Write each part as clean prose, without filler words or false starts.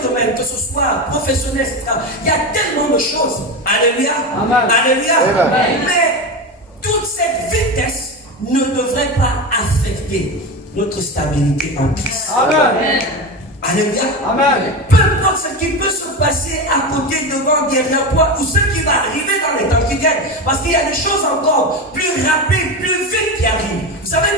les domaines, que ce soit professionnel, etc. Il y a tellement de choses. Alléluia. Amen. Alléluia. Amen. Mais toute cette vitesse ne devrait pas affecter notre stabilité en Christ. Amen. Alléluia. Amen. Peu importe ce qui peut se passer à côté, devant, derrière toi, ou ce qui va arriver dans les temps qui viennent. Parce qu'il y a des choses encore plus rapides, plus vite qui arrivent. Vous savez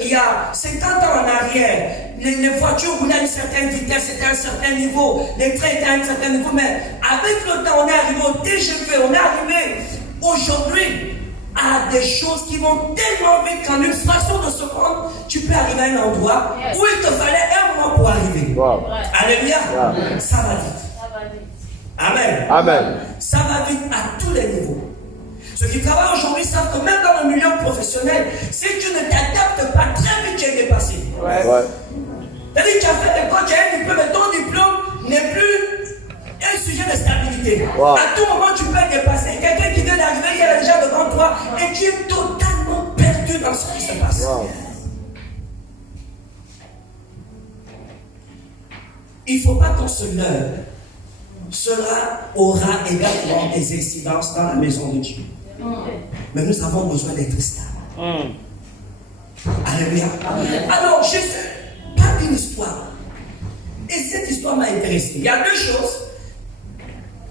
qu'il y a 50 ans en arrière, les voitures roulaient à une certaine vitesse, c'était à un certain niveau, les trains étaient à un certain niveau, mais avec le temps, on est arrivé au TGV, on est arrivé aujourd'hui à des choses qui vont tellement vite qu'en une fraction de seconde, tu peux arriver à un endroit où il te fallait un moment pour arriver. Wow. Alléluia. Yeah. Ça va vite. Amen. Amen. Ça va vite à tous les niveaux. Ceux qui travaillent aujourd'hui savent que même dans le milieu professionnel, si tu ne t'adaptes pas très vite, tu es dépassé. Ouais. C'est-à-dire que tu as fait l'école, tu as un diplôme, mais ton diplôme n'est plus un sujet de stabilité. Wow. À tout moment, tu peux être dépassé. Quelqu'un qui vient d'arriver, il est déjà devant toi et tu es totalement perdu dans ce qui se passe. Wow. Il ne faut pas qu'on se leurre. Cela aura également des incidences dans la maison de Dieu. Mais nous avons besoin d'être stables. Alléluia. Alors, Jésus parle d'une histoire. Et cette histoire m'a intéressé. Il y a deux choses.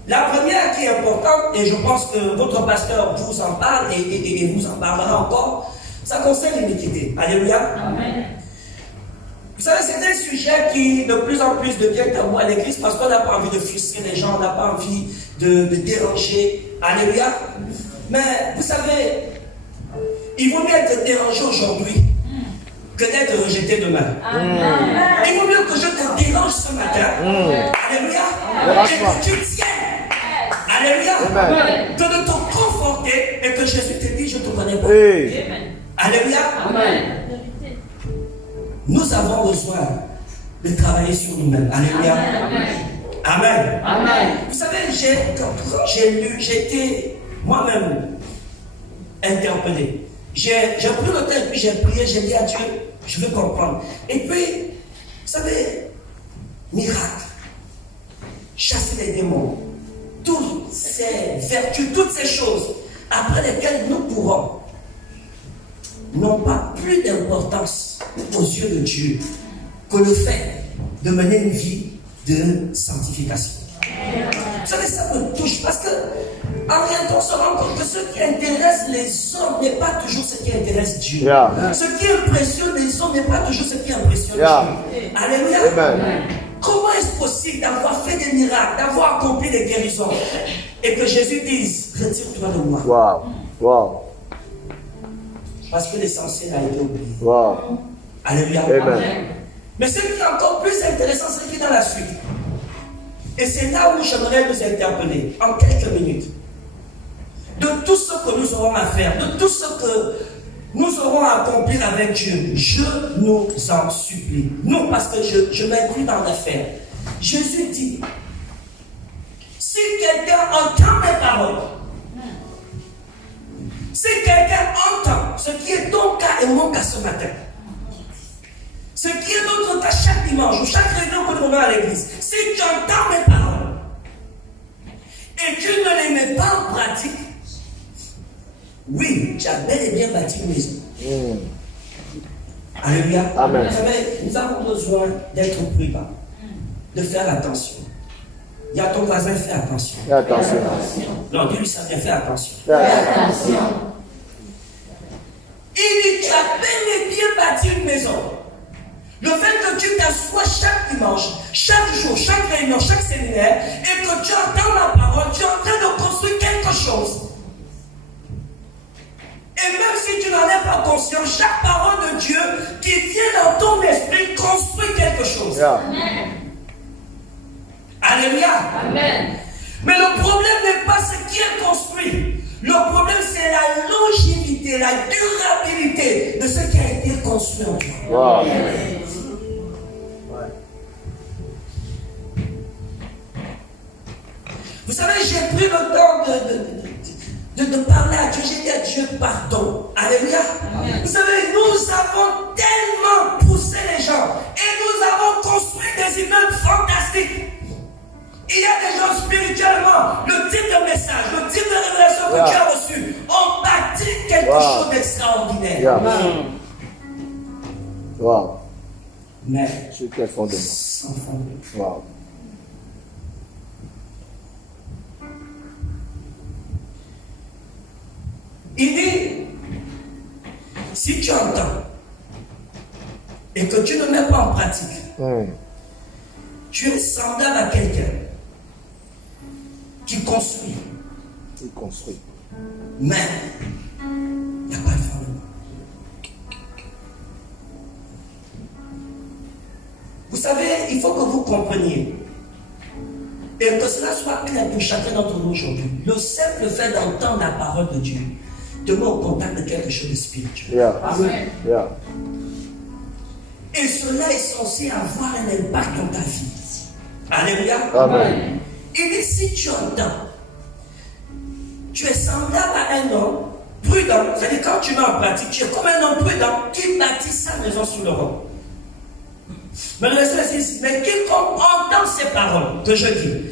La première qui est importante, et je pense que votre pasteur vous en parle et vous en parlera encore, ça concerne l'iniquité. Alléluia. Amen. Vous savez, c'est un sujet qui de plus en plus devient tabou à l'église parce qu'on n'a pas envie de frustrer les gens, on n'a pas envie de déranger. Alléluia. Mais vous savez, il vaut mieux être dérangé aujourd'hui que d'être rejeté demain. Amen. Il vaut mieux que je te dérange ce matin. Alléluia. Et que tu tiennes. Alléluia. Amen. Que de te conforter et que Jésus te dise, je ne te connais pas. Hey. Alléluia. Amen. Nous avons besoin de travailler sur nous-mêmes. Alléluia. Amen. Amen. Vous savez, quand j'ai lu, j'ai été moi-même interpellé. J'ai pris le temps et puis j'ai prié, j'ai dit à Dieu, je veux comprendre. Et puis, vous savez, miracle, chasser les démons, toutes ces vertus, toutes ces choses après lesquelles nous courons, n'ont pas plus d'importance aux yeux de Dieu que le fait de mener une vie de sanctification. Vous savez, ça me touche parce que en réalité, on se rend compte que ce qui intéresse les hommes n'est pas toujours ce qui intéresse Dieu. Yeah. Ce qui impressionne les hommes n'est pas toujours ce qui impressionne Yeah. Dieu. Alléluia. Amen. Comment est-ce possible d'avoir fait des miracles, d'avoir accompli des guérisons et que Jésus dise, retire-toi de moi? Wow. Wow. Parce que l'essentiel a été oublié. Wow. Alléluia. Amen. Mais ce qui est encore plus intéressant, c'est ce qui est dans la suite. Et c'est là où j'aimerais nous interpeller en quelques minutes. De tout ce que nous aurons à faire, de tout ce que nous aurons à accomplir avec Dieu, je nous en supplie. Non, parce que je m'inclus dans l'affaire. Jésus dit, si quelqu'un entend mes paroles, si quelqu'un entend ce qui est ton cas et mon cas ce matin, ce qui est notre cas chaque dimanche ou chaque réunion que nous avons à l'église, si tu entends mes paroles et tu ne les mets pas en pratique, oui, tu as bel et bien bâti une maison. Alléluia. Amen. Vous savez, nous avons besoin d'être prudents, de faire attention. Il y a ton voisin, fais attention. Fais attention. Non, dis-lui ça vient, fais attention. Fais attention. Il dit, tu as bel et bien bâti une maison. Le fait que tu t'assois chaque dimanche, chaque jour, chaque réunion, chaque séminaire, et que tu entends la parole, tu es en train de construire quelque chose. Et même si tu n'en es pas conscient, chaque parole de Dieu qui vient dans ton esprit construit quelque chose. Yeah. Alléluia. Amen. Mais le problème n'est pas ce qui est construit. Le problème, c'est la longévité, la durabilité de ce qui a été construit en toi. Wow. Vous savez, j'ai pris le temps de parler à Dieu. J'ai dit à Dieu, pardon. Alléluia. Amen. Vous savez, nous avons tellement poussé les gens et nous avons construit des immeubles fantastiques. Il y a des gens spirituellement, le type de message, le type de révélation que tu as reçu, on bâtit quelque chose d'extraordinaire. Yeah. Wow. Mais Sur quel fondement? sans fondement. Wow. Il dit, si tu entends et que tu ne mets pas en pratique, tu es semblable à quelqu'un qui construit, Il construit. mais il n'y a pas de fondement. Vous savez, il faut que vous compreniez et que cela soit clair pour chacun d'entre nous aujourd'hui. Le simple fait d'entendre la parole de Dieu te met au contact de quelque chose de spirituel. Yeah. Amen. Yeah. Et cela est censé avoir un impact dans ta vie. Alléluia. Amen. Il dit, si tu entends, tu es semblable à un homme prudent. C'est-à-dire, quand tu mets en pratique, tu es comme un homme prudent qui bâtit sa maison sur le roc. Mais le verset dit, mais quiconque entend ces paroles que je dis,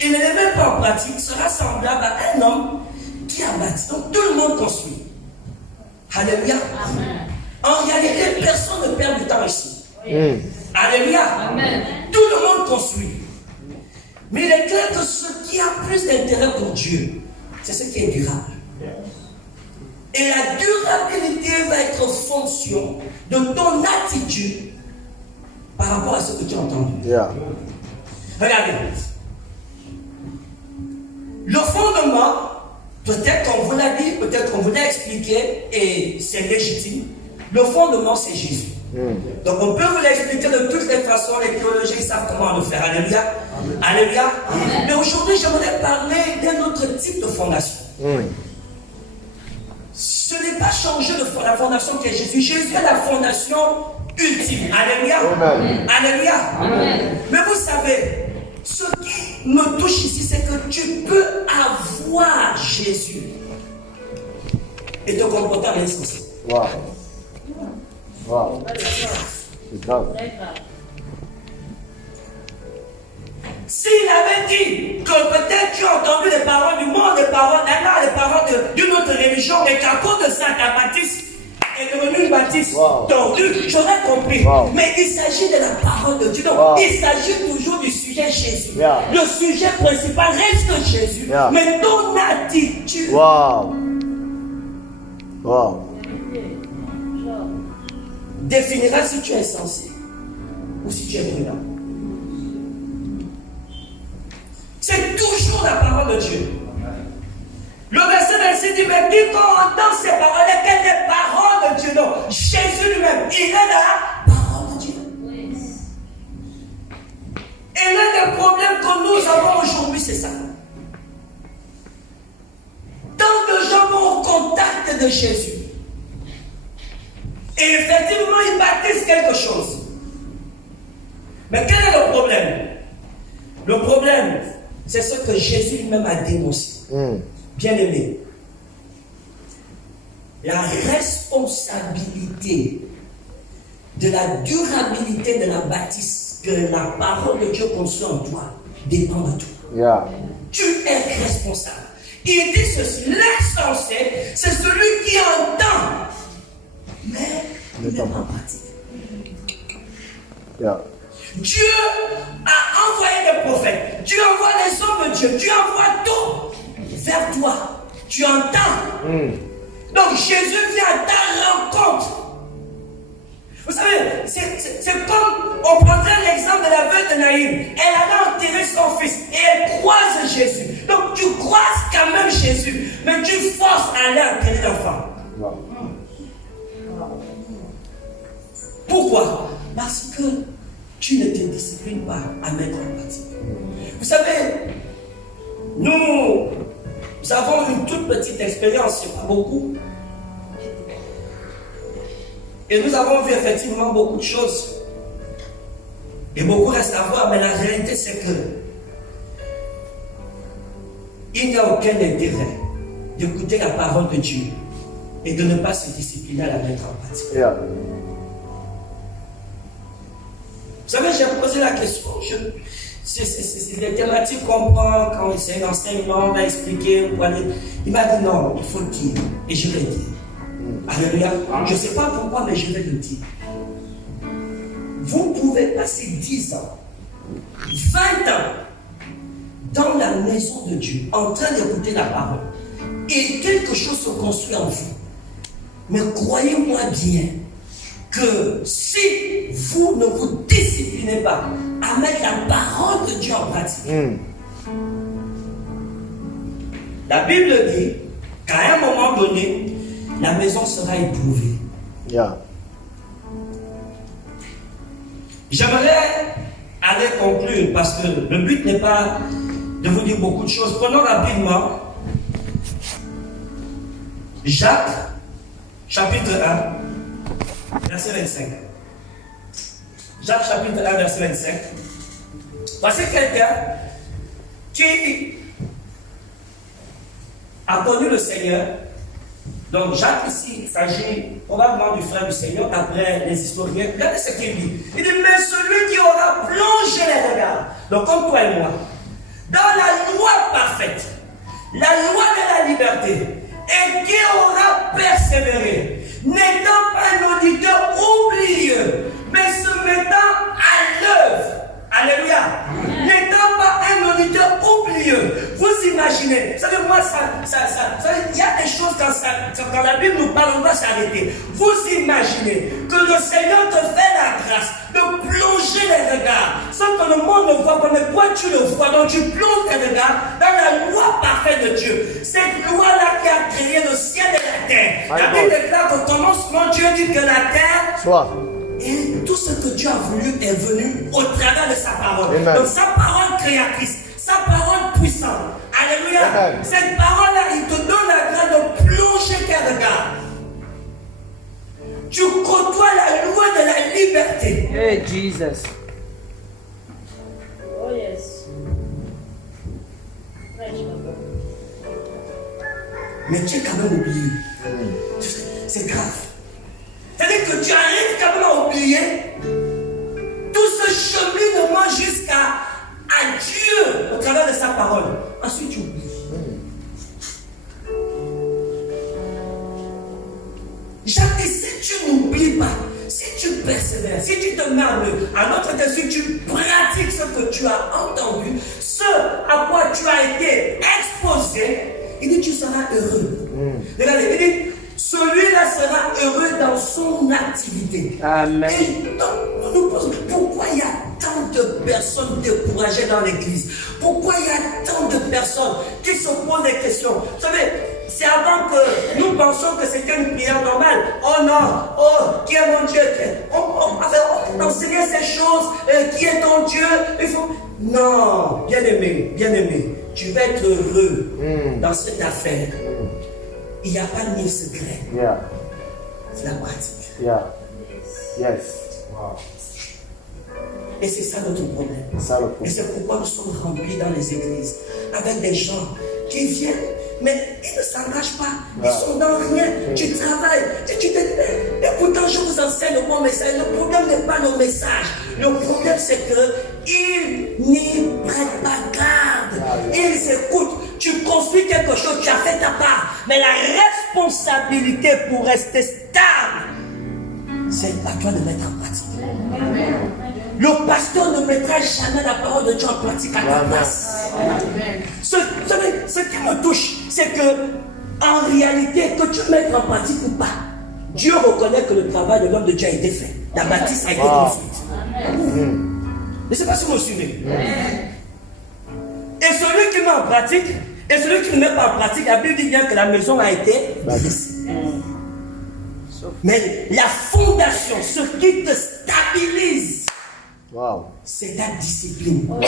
et ne les met pas en pratique, sera semblable à un homme qui a bâti. Donc tout le monde construit. Alléluia. Amen. En réalité, personne ne perd du temps ici. Alléluia. Amen. Tout le monde construit. Mais il est clair que ce qui a plus d'intérêt pour Dieu, c'est ce qui est durable. Et la durabilité va être fonction de ton attitude par rapport à ce que tu as entendu. Yeah. Regardez. Le fondement, peut-être qu'on vous l'a dit, peut-être qu'on vous l'a expliqué, et c'est légitime. Le fondement, c'est Jésus. Donc on peut vous l'expliquer de toutes les façons, les théologiens savent comment le faire. Alléluia. Alléluia. Mais aujourd'hui, j'aimerais parler d'un autre type de fondation. Ce n'est pas changer la fondation qui est Jésus. Jésus est la fondation ultime. Alléluia. Amen. Alléluia. Amen. Mais vous savez, ce qui me touche ici, c'est que tu peux avoir Jésus et te comporter en insensé. Wow. Wow. C'est grave. Très grave. S'il avait dit que peut-être tu as entendu les paroles du monde, les paroles d'Allah, les paroles d'une autre religion, et qu'à cause de ça, ta baptiste est devenue une baptiste tordue, j'aurais compris. Mais il s'agit de la parole de Dieu. Donc, il s'agit toujours du sujet Jésus. Le sujet principal reste Jésus. Mais ton attitude Wow. Wow. définira si tu es insensé ou si tu es prudent. C'est toujours la parole de Dieu. Le verset 26 dit, mais quiconque entend ces paroles, quelles sont les paroles de Dieu? Non, Jésus lui-même, il est la parole de Dieu. Et l'un des problèmes que nous avons aujourd'hui, c'est ça. Tant de gens vont au contact de Jésus. Et effectivement, ils bâtissent quelque chose. Mais quel est le problème? Le problème, c'est ce que Jésus lui-même a dénoncé. Bien-aimé, la responsabilité de la durabilité de la bâtisse que la parole de Dieu construit en toi dépend de toi. Yeah. Tu es responsable. Il dit ceci, l'insensé, c'est celui qui entend, mais ne met pas en pratique. Yeah. Dieu a envoyé des prophètes, Dieu envoie les hommes de Dieu, Dieu envoie tout vers toi. Tu entends. Donc Jésus vient à ta rencontre. Vous savez, c'est comme on prendrait l'exemple de la veuve de Naïm. Elle allait enterrer son fils et elle croise Jésus. Donc tu croises quand même Jésus, mais tu forces à aller enterrer l'enfant. Wow. Pourquoi? Parce que tu ne te disciplines pas à mettre en pratique. Vous savez, nous avons une toute petite expérience, c'est pas beaucoup. Et nous avons vu effectivement beaucoup de choses. Et beaucoup reste à voir, mais la réalité c'est que il n'y a aucun intérêt d'écouter la parole de Dieu et de ne pas se discipliner à la mettre en pratique. Yeah. Vous savez, j'ai posé la question. c'est des thématiques qu'on prend quand c'est un enseignement, on va expliquer. Il m'a dit non, il faut le dire. Et je l'ai dit. Alléluia. Je ne sais pas pourquoi, mais je vais le dire. Vous pouvez passer 10 ans, 20 ans dans la maison de Dieu, en train d'écouter la parole. Et quelque chose se construit en vous. Mais croyez-moi bien que si vous ne vous disciplinez pas à mettre la parole de Dieu en pratique, la Bible dit qu'à un moment donné, la maison sera éprouvée. Yeah. J'aimerais aller conclure parce que le but n'est pas de vous dire beaucoup de choses. Prenons rapidement Jacques, chapitre 1, verset 25. Jacques, chapitre 1, verset 25. Voici quelqu'un qui a connu le Seigneur. Donc Jacques ici, il s'agit probablement du frère du Seigneur, après les historiens. Regardez ce qu'il dit. Il dit, mais celui qui aura plongé les regards, donc comme toi et moi, dans la loi parfaite, la loi de la liberté, et qui aura persévéré, n'étant pas un auditeur oublieux, mais se mettant à l'œuvre. Alléluia. N'étant pas un auditeur oublieux. Vous imaginez, vous savez, moi, il y a des choses quand la Bible nous parle, on va s'arrêter. Vous imaginez que le Seigneur te fait la grâce de plonger les regards sans que le monde ne voit pas, mais toi tu le vois, donc tu plonges les regards dans la loi parfaite de Dieu. Cette loi-là qui a créé le ciel et la terre. La Bible déclare qu'au commencement, Dieu dit que la terre Soit. et tout ce que Dieu a voulu est venu au travers de sa parole. Amen. Donc sa parole créatrice, sa parole puissante. Alléluia. Amen. Cette parole-là, il te donne la grâce de plonger tes regards. Tu côtoies la loi de la liberté. Hey, Jesus. Oh yes. Mais tu es quand même oublié. C'est grave. C'est-à-dire que tu arrives quand même à oublier tout ce cheminement jusqu'à Dieu au travers de sa parole. Ensuite, tu oublies. Jacques dit, si tu n'oublies pas, si tu persévères, si tu te mets en œuvre, à notre temps, si tu pratiques ce que tu as entendu, ce à quoi tu as été exposé, il dit, tu seras heureux. Regardez, il dit, celui-là sera heureux dans son activité. Amen. Et donc, on nous pose, pourquoi il y a tant de personnes découragées dans l'église? Pourquoi il y a tant de personnes qui se posent des questions? Vous savez, c'est avant que nous pensions que c'était une prière normale. Oh non, oh, qui est mon Dieu? On enseignait ces choses, qui est ton Dieu? Il faut... Non, bien-aimé, tu vas être heureux dans cette affaire. Il n'y a pas de secret. Yeah. C'est la pratique. Yeah. Yes. Wow. Et c'est ça notre problème. C'est ça le Et problème. c'est pourquoi nous sommes remplis dans les églises avec des gens qui viennent, mais ils ne s'engagent pas. Ils sont dans rien. Tu travailles. Et pourtant, je vous enseigne le bon message. Le problème n'est pas le message. Le problème, c'est qu'ils n'y prennent pas garde. Ils écoutent. Tu construis quelque chose, tu as fait ta part. Mais la responsabilité pour rester stable, c'est à toi de mettre en pratique. Le pasteur ne mettra jamais la parole de Dieu en pratique à ta place. Ce qui me touche, c'est que, en réalité, que tu mettes en pratique ou pas, Dieu reconnaît que le travail de l'homme de Dieu a été fait. La bâtisse a été construite. Je ne sais pas si vous me suivez. Et celui qui met en pratique, et celui qui ne met pas en pratique, la Bible dit bien que la maison a été bâtie. Mais la fondation, ce qui te stabilise, Wow. c'est la discipline. Wow.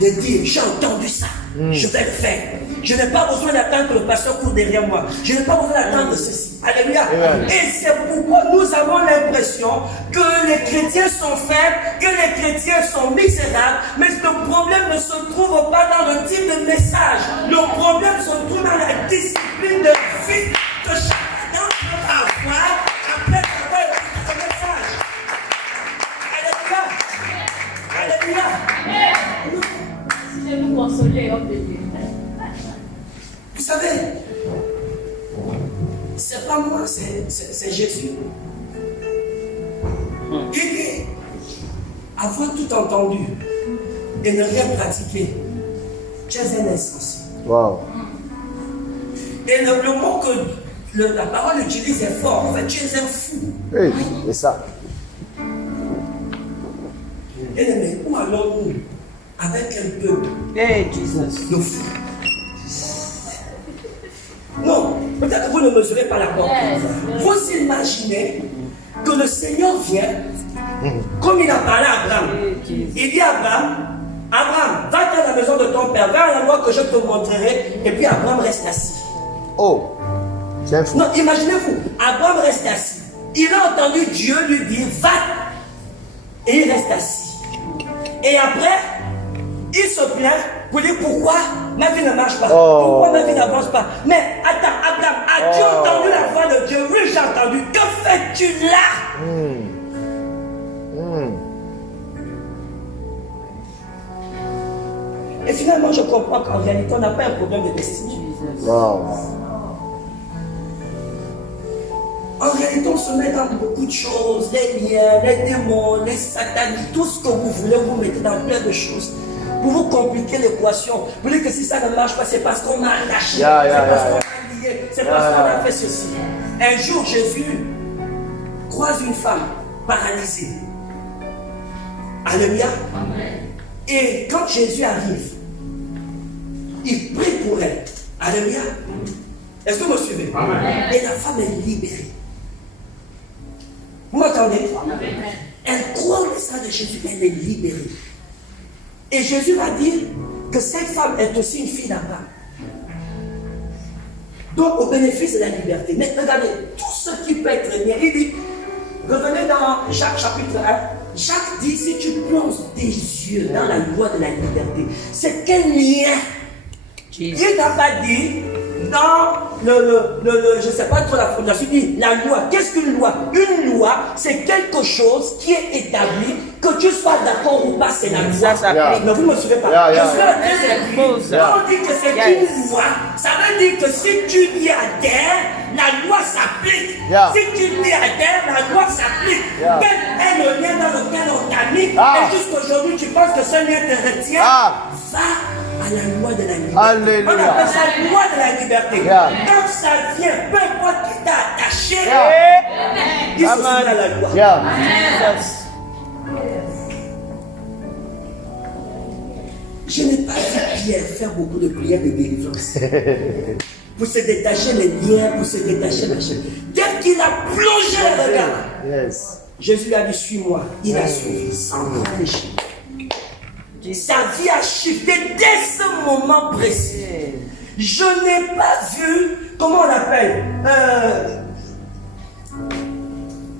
De dire, j'ai entendu ça, je vais le faire. Je n'ai pas besoin d'attendre que le pasteur court derrière moi. Je n'ai pas besoin d'attendre ceci. Alléluia. Amen. Et c'est pourquoi nous avons l'impression que les chrétiens sont faibles, que les chrétiens sont misérables, mais le problème ne se trouve pas dans le type de message. Le problème se trouve dans la discipline de vie que chacun d'entre nous va avoir après avoir écouté ce message. Alléluia. Alléluia. C'est pas moi, c'est Jésus. Il dit, avoir tout entendu et ne rien pratiquer, tu es un insensé. Wow. Et le mot que la parole utilise est fort. En fait, tu es un fou. Hey, c'est ça. Mais où allons-nous avec un peuple de fous? Non, peut-être que vous ne mesurez pas la porte. Vous imaginez que le Seigneur vient, comme il a parlé à Abraham. Il dit à Abraham, Abraham, va dans la maison de ton père, va à l'endroit que je te montrerai, et puis Abraham reste assis. Oh, c'est un fou. Non, imaginez-vous, Abraham reste assis. Il a entendu Dieu lui dire, va, et il reste assis. Et après, il se plaint pour dire pourquoi ma vie ne marche pas, pourquoi ma vie n'avance pas. Mais attends, Abraham, as-tu entendu la voix de Dieu? Oui, j'ai entendu. Que fais-tu là? Et finalement, je comprends qu'en réalité, on n'a pas un problème de destinée. Wow. En réalité, on se met dans beaucoup de choses, les liens, les démons, les sataniques, tout ce que vous voulez, vous mettez dans plein de choses. Pour vous compliquer l'équation. Vous dites que si ça ne marche pas, c'est parce qu'on a attaché, c'est parce qu'on a lié, c'est parce qu'on a fait ceci. Un jour, Jésus croise une femme paralysée. Alléluia. Et quand Jésus arrive, il prie pour elle. Alléluia. Est-ce que vous me suivez? Amen. Et la femme est libérée. Vous m'entendez? Elle croit au message de Jésus, elle est libérée. Et Jésus va dire que cette femme est aussi une fille d'Abraham. Donc, au bénéfice de la liberté. Mais regardez, tout ce qui peut être lié, il dit, revenez dans Jacques chapitre 1. Jacques dit, si tu plonges tes yeux dans la loi de la liberté, c'est quel lien? Il n'a pas dit dans je ne sais pas trop la fondation, il dit la loi. Qu'est-ce qu'une loi? Une loi, c'est quelque chose qui est établi, que tu sois d'accord ou pas, c'est la loi. Mais vous ne me suivez pas. Je suis en train de dire, quand on dit que c'est une loi, ça veut dire que si tu y adhères, la loi s'applique. Si tu y adhères, la loi s'applique. Quel est le lien dans lequel on t'a mis? Et jusqu'aujourd'hui, tu penses que ce lien te retient? Va à la loi de la liberté. Alléluia. On appelle ça la loi de la liberté. Quand ça vient, peu importe qui t'a attaché, il se souvient à la loi. Je n'ai pas vu Pierre faire beaucoup de prières de délivrance. Pour se détacher les liens, pour se détacher la chaîne. Dès qu'il a plongé le regard, Jésus lui a dit, suis-moi. Il a suivi sans réfléchir. Sa vie a shifté dès ce moment précis. Je n'ai pas vu, comment on l'appelle,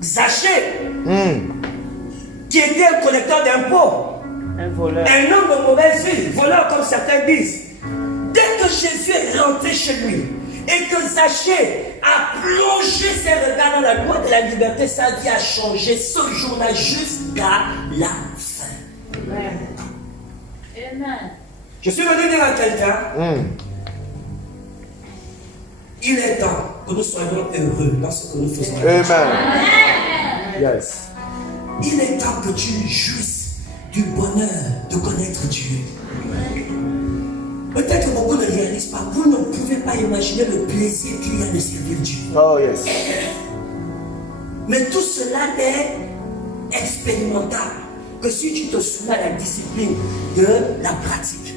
Zachée, qui était un collecteur d'impôts, un voleur, un homme de mauvaise vie, voleur comme certains disent. Dès que Jésus est rentré chez lui et que Zachée a plongé ses regards dans la loi de la liberté, sa vie a changé ce jour-là jusqu'à la fin. Amen. Je suis venu dire à quelqu'un, il est temps que nous soyons heureux dans ce que nous faisons. Amen. Yes. Il est temps que tu jouisses du bonheur de connaître Dieu. Peut-être que beaucoup ne réalisent pas, vous ne pouvez pas imaginer le plaisir qu'il y a de servir Dieu. Oh yes. Mais tout cela est expérimentable. Que si tu te soumets à la discipline de la pratique.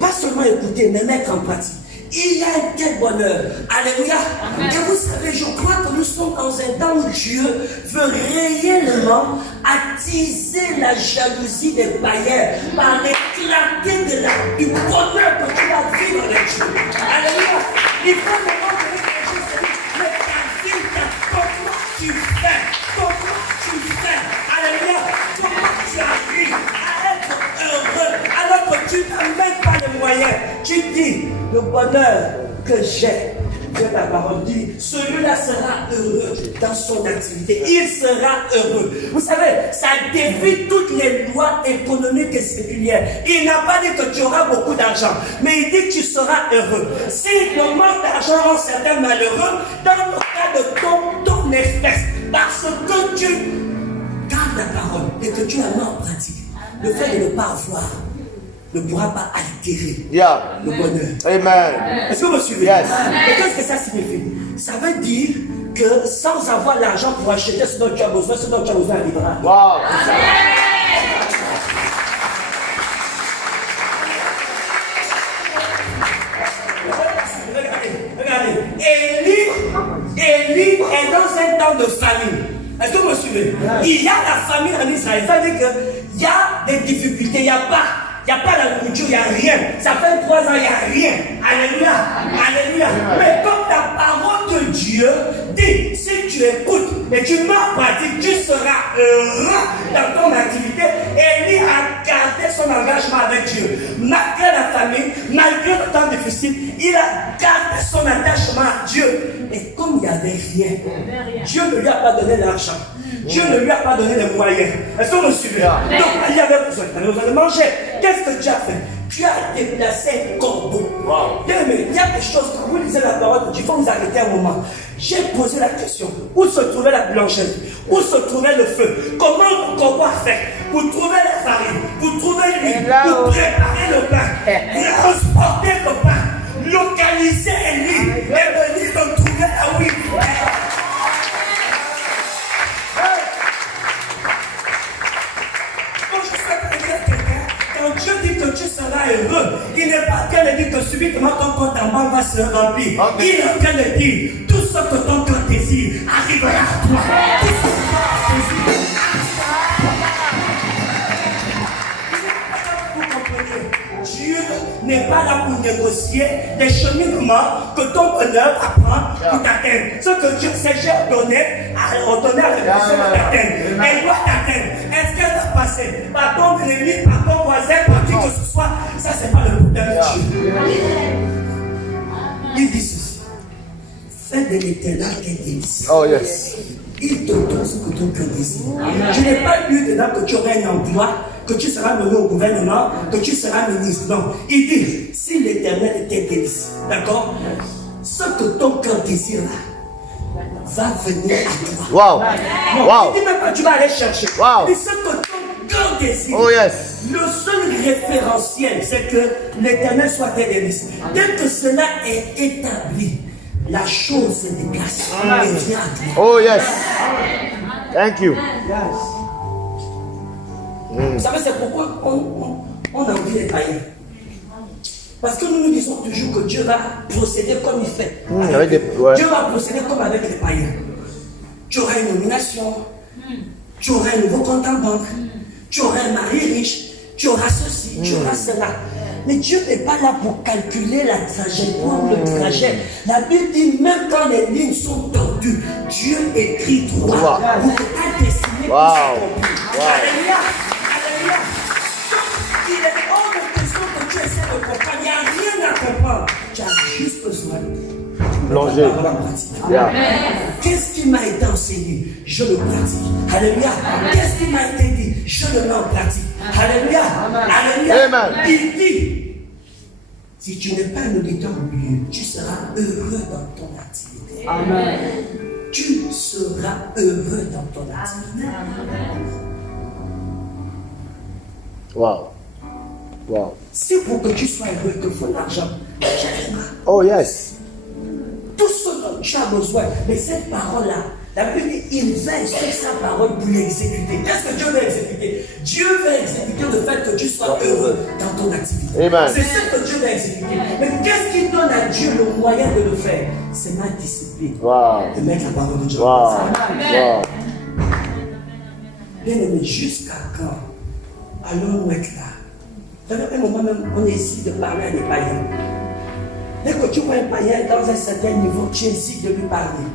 Pas seulement écouter, mais mettre en pratique. Il y a un tel bonheur. Alléluia. Et vous savez, je crois que nous sommes dans un temps où Dieu veut réellement attiser la jalousie des païens par les clartés du bonheur que tu vas vivre avec Dieu. Alléluia. Il faut vraiment que les gens mais ta vie, comment tu fais? Comment tu fais? Alléluia. Comment tu arrives à être heureux alors que tu n'as même pas les moyens? Tu dis, le bonheur que j'ai Dieu, ta parole dit, celui-là sera heureux dans son activité. Il sera heureux. Vous savez, ça défie toutes les lois économiques et séculières. Il n'a pas dit que tu auras beaucoup d'argent, mais il dit que tu seras heureux. Si le manque d'argent rend certains malheureux, dans le cas de ton espèce, parce que tu gardes la parole et que tu la mets en pratique, le fait de ne pas avoir ne pourra pas altérer le bonheur. Amen. Est-ce que vous me suivez? Yes. Et qu'est-ce que ça signifie? Ça veut dire que sans avoir l'argent pour acheter ce dont tu as besoin, ce dont tu as besoin arrivera. Wow. Regardez. Élie est dans un temps de famine. Est-ce que vous me suivez? Il y a la famine en Israël. Ça veut dire qu'il y a des difficultés, il n'y a pas la nourriture, il n'y a rien. Ça fait 3 ans, il n'y a rien. Alléluia. Alléluia. Mais comme la parole de Dieu dit, si tu écoutes et tu mets en pratique, tu seras heureux dans ton activité. Élie a gardé son engagement avec Dieu. Malgré la famine, malgré le temps difficile, il a gardé son attachement à Dieu. Et comme il n'y avait rien, Dieu ne lui a pas donné l'argent. Dieu ne lui a pas donné les moyens. Est-ce que vous me suivez? Donc, il y avait besoin de manger. Qu'est-ce que tu as fait? Tu as déplacé un corbeau. Mais il y a des choses, quand vous lisez la parole, il faut vous arrêter un moment. J'ai posé la question, où se trouvait la boulangerie? Où se trouvait le feu? Comment le corbeau a fait pour trouver la farine, pour trouver l'huile, pour préparer le pain, transporter le pain, localiser l'huile et venir de trouver la huile? Quand Dieu dit que tu seras heureux, il n'est pas en train de dire que subitement ton compte en banque va se remplir. Il est en train de dire tout ce que ton cœur désire arrivera à toi. Tout ce que ton cœur désire Dieu n'est pas là pour négocier les cheminements que ton bonheur apprend pour t'atteindre. Ce que Dieu s'est ordonné à la personne d'atteindre. Elle doit t'atteindre. Est-ce qu'elle va passer par ton ennemi, par ton voisin, par qui que ce soit? Ça, c'est pas le problème de Dieu. Il dit ceci. Fais de l'éternel tes délices. Oh, yes. Il te donne ce que ton cœur désire. Je n'ai pas lu dedans que tu aurais un emploi, que tu seras nommé au gouvernement, que tu seras ministre. Non. Il dit, si l'éternel est tes délices, d'accord? Ce que ton cœur désire là, va venir à toi. Wow. Non, Wow. il dit même pas tu vas aller chercher. Wow. Il dit ce que ton cœur désire. Oh, yes. Le seul référentiel, c'est que l'éternel soit tes délices. Dès que cela est établi, la chose se déplace et vient à toi. Oh, yes. Thank you. Vous savez, c'est pourquoi on envie les païens. Parce que nous nous disons toujours que Dieu va procéder comme il fait. Dieu va procéder comme avec les païens. Tu auras une nomination, tu auras un nouveau compte en banque, tu auras un mari riche, tu auras ceci, tu auras cela. Mais Dieu n'est pas là pour calculer la trajectoire, le trajet. La Bible dit, même quand les lignes sont tordues, Dieu écrit droit pour que ta destinée puisse s'accomplir. Alléluia. Alléluia. Donc, il est hors de question que tu essaies de comprendre. Il n'y a rien à comprendre. Tu as juste besoin de Plonger. la pratique. Qu'est-ce qui m'a été enseigné? Je le pratique. Alléluia. Qu'est-ce qui m'a été dit? Je le mets en pratique. Alléluia. Alléluia. Amen. Il dit, si tu n'es pas un auditeur oublié, tu seras heureux dans ton activité. Amen. Tu seras heureux dans ton activité. Wow. Wow. Si pour que tu sois heureux, il te faut l'argent, tu arriveras. Oh, yes. Tout ce dont tu as besoin, mais cette parole-là, la Bible dit, il veille sur sa parole pour l'exécuter. Qu'est-ce que Dieu veut exécuter? Dieu veut exécuter le fait que tu sois heureux dans ton activité. Amen. C'est ce que Dieu veut exécuter. Mais qu'est-ce qui donne à Dieu le moyen de le faire? C'est ma discipline. Wow. De mettre la parole de Dieu. Wow. Wow. Bien aimé, jusqu'à quand allons-nous être là? Dans un moment même, on hésite de parler à des païens. Dès que tu vois un païen dans un certain niveau, tu hésites de lui parler.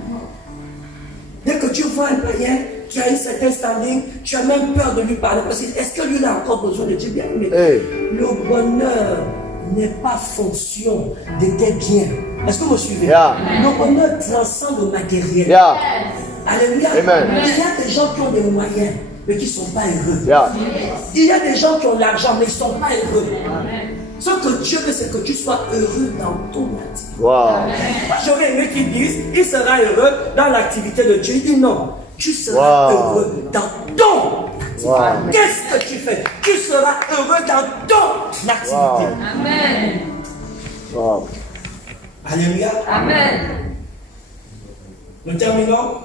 Dès que tu vois un païen qui a un certain standing, tu as même peur de lui parler. Parce que est-ce que lui a encore besoin de Dieu? Bien aimé. Hey. Le bonheur n'est pas fonction de tes biens. Est-ce que vous me suivez? Yeah. Le bonheur transcende le matériel. Yeah. Alléluia. Amen. Il y a des gens qui ont des moyens, mais qui ne sont pas heureux. Yeah. Il y a des gens qui ont l'argent, mais ils ne sont pas heureux. Ce que Dieu veut, c'est que tu sois heureux dans ton activité. Wow. Moi, j'aurais aimé qu'ils disent, il sera heureux dans l'activité de Dieu. Il dit non, tu seras Wow. heureux dans ton activité. Wow. Qu'est-ce que tu fais? Tu seras heureux dans ton activité. Wow. Amen. Wow. Alléluia. Amen. Nous terminons.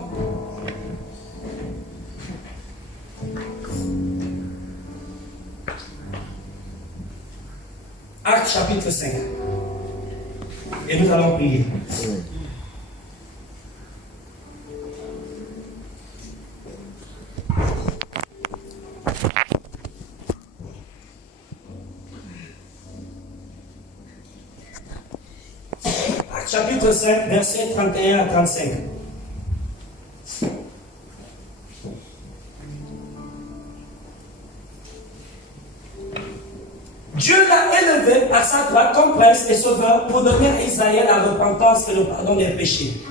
Acte chapitre 5. Et nous allons prier. Acte chapitre 5, versets 31 à 35. Dieu l'a élevé par sa droite comme prince et sauveur pour donner à Israël la repentance et le pardon des péchés.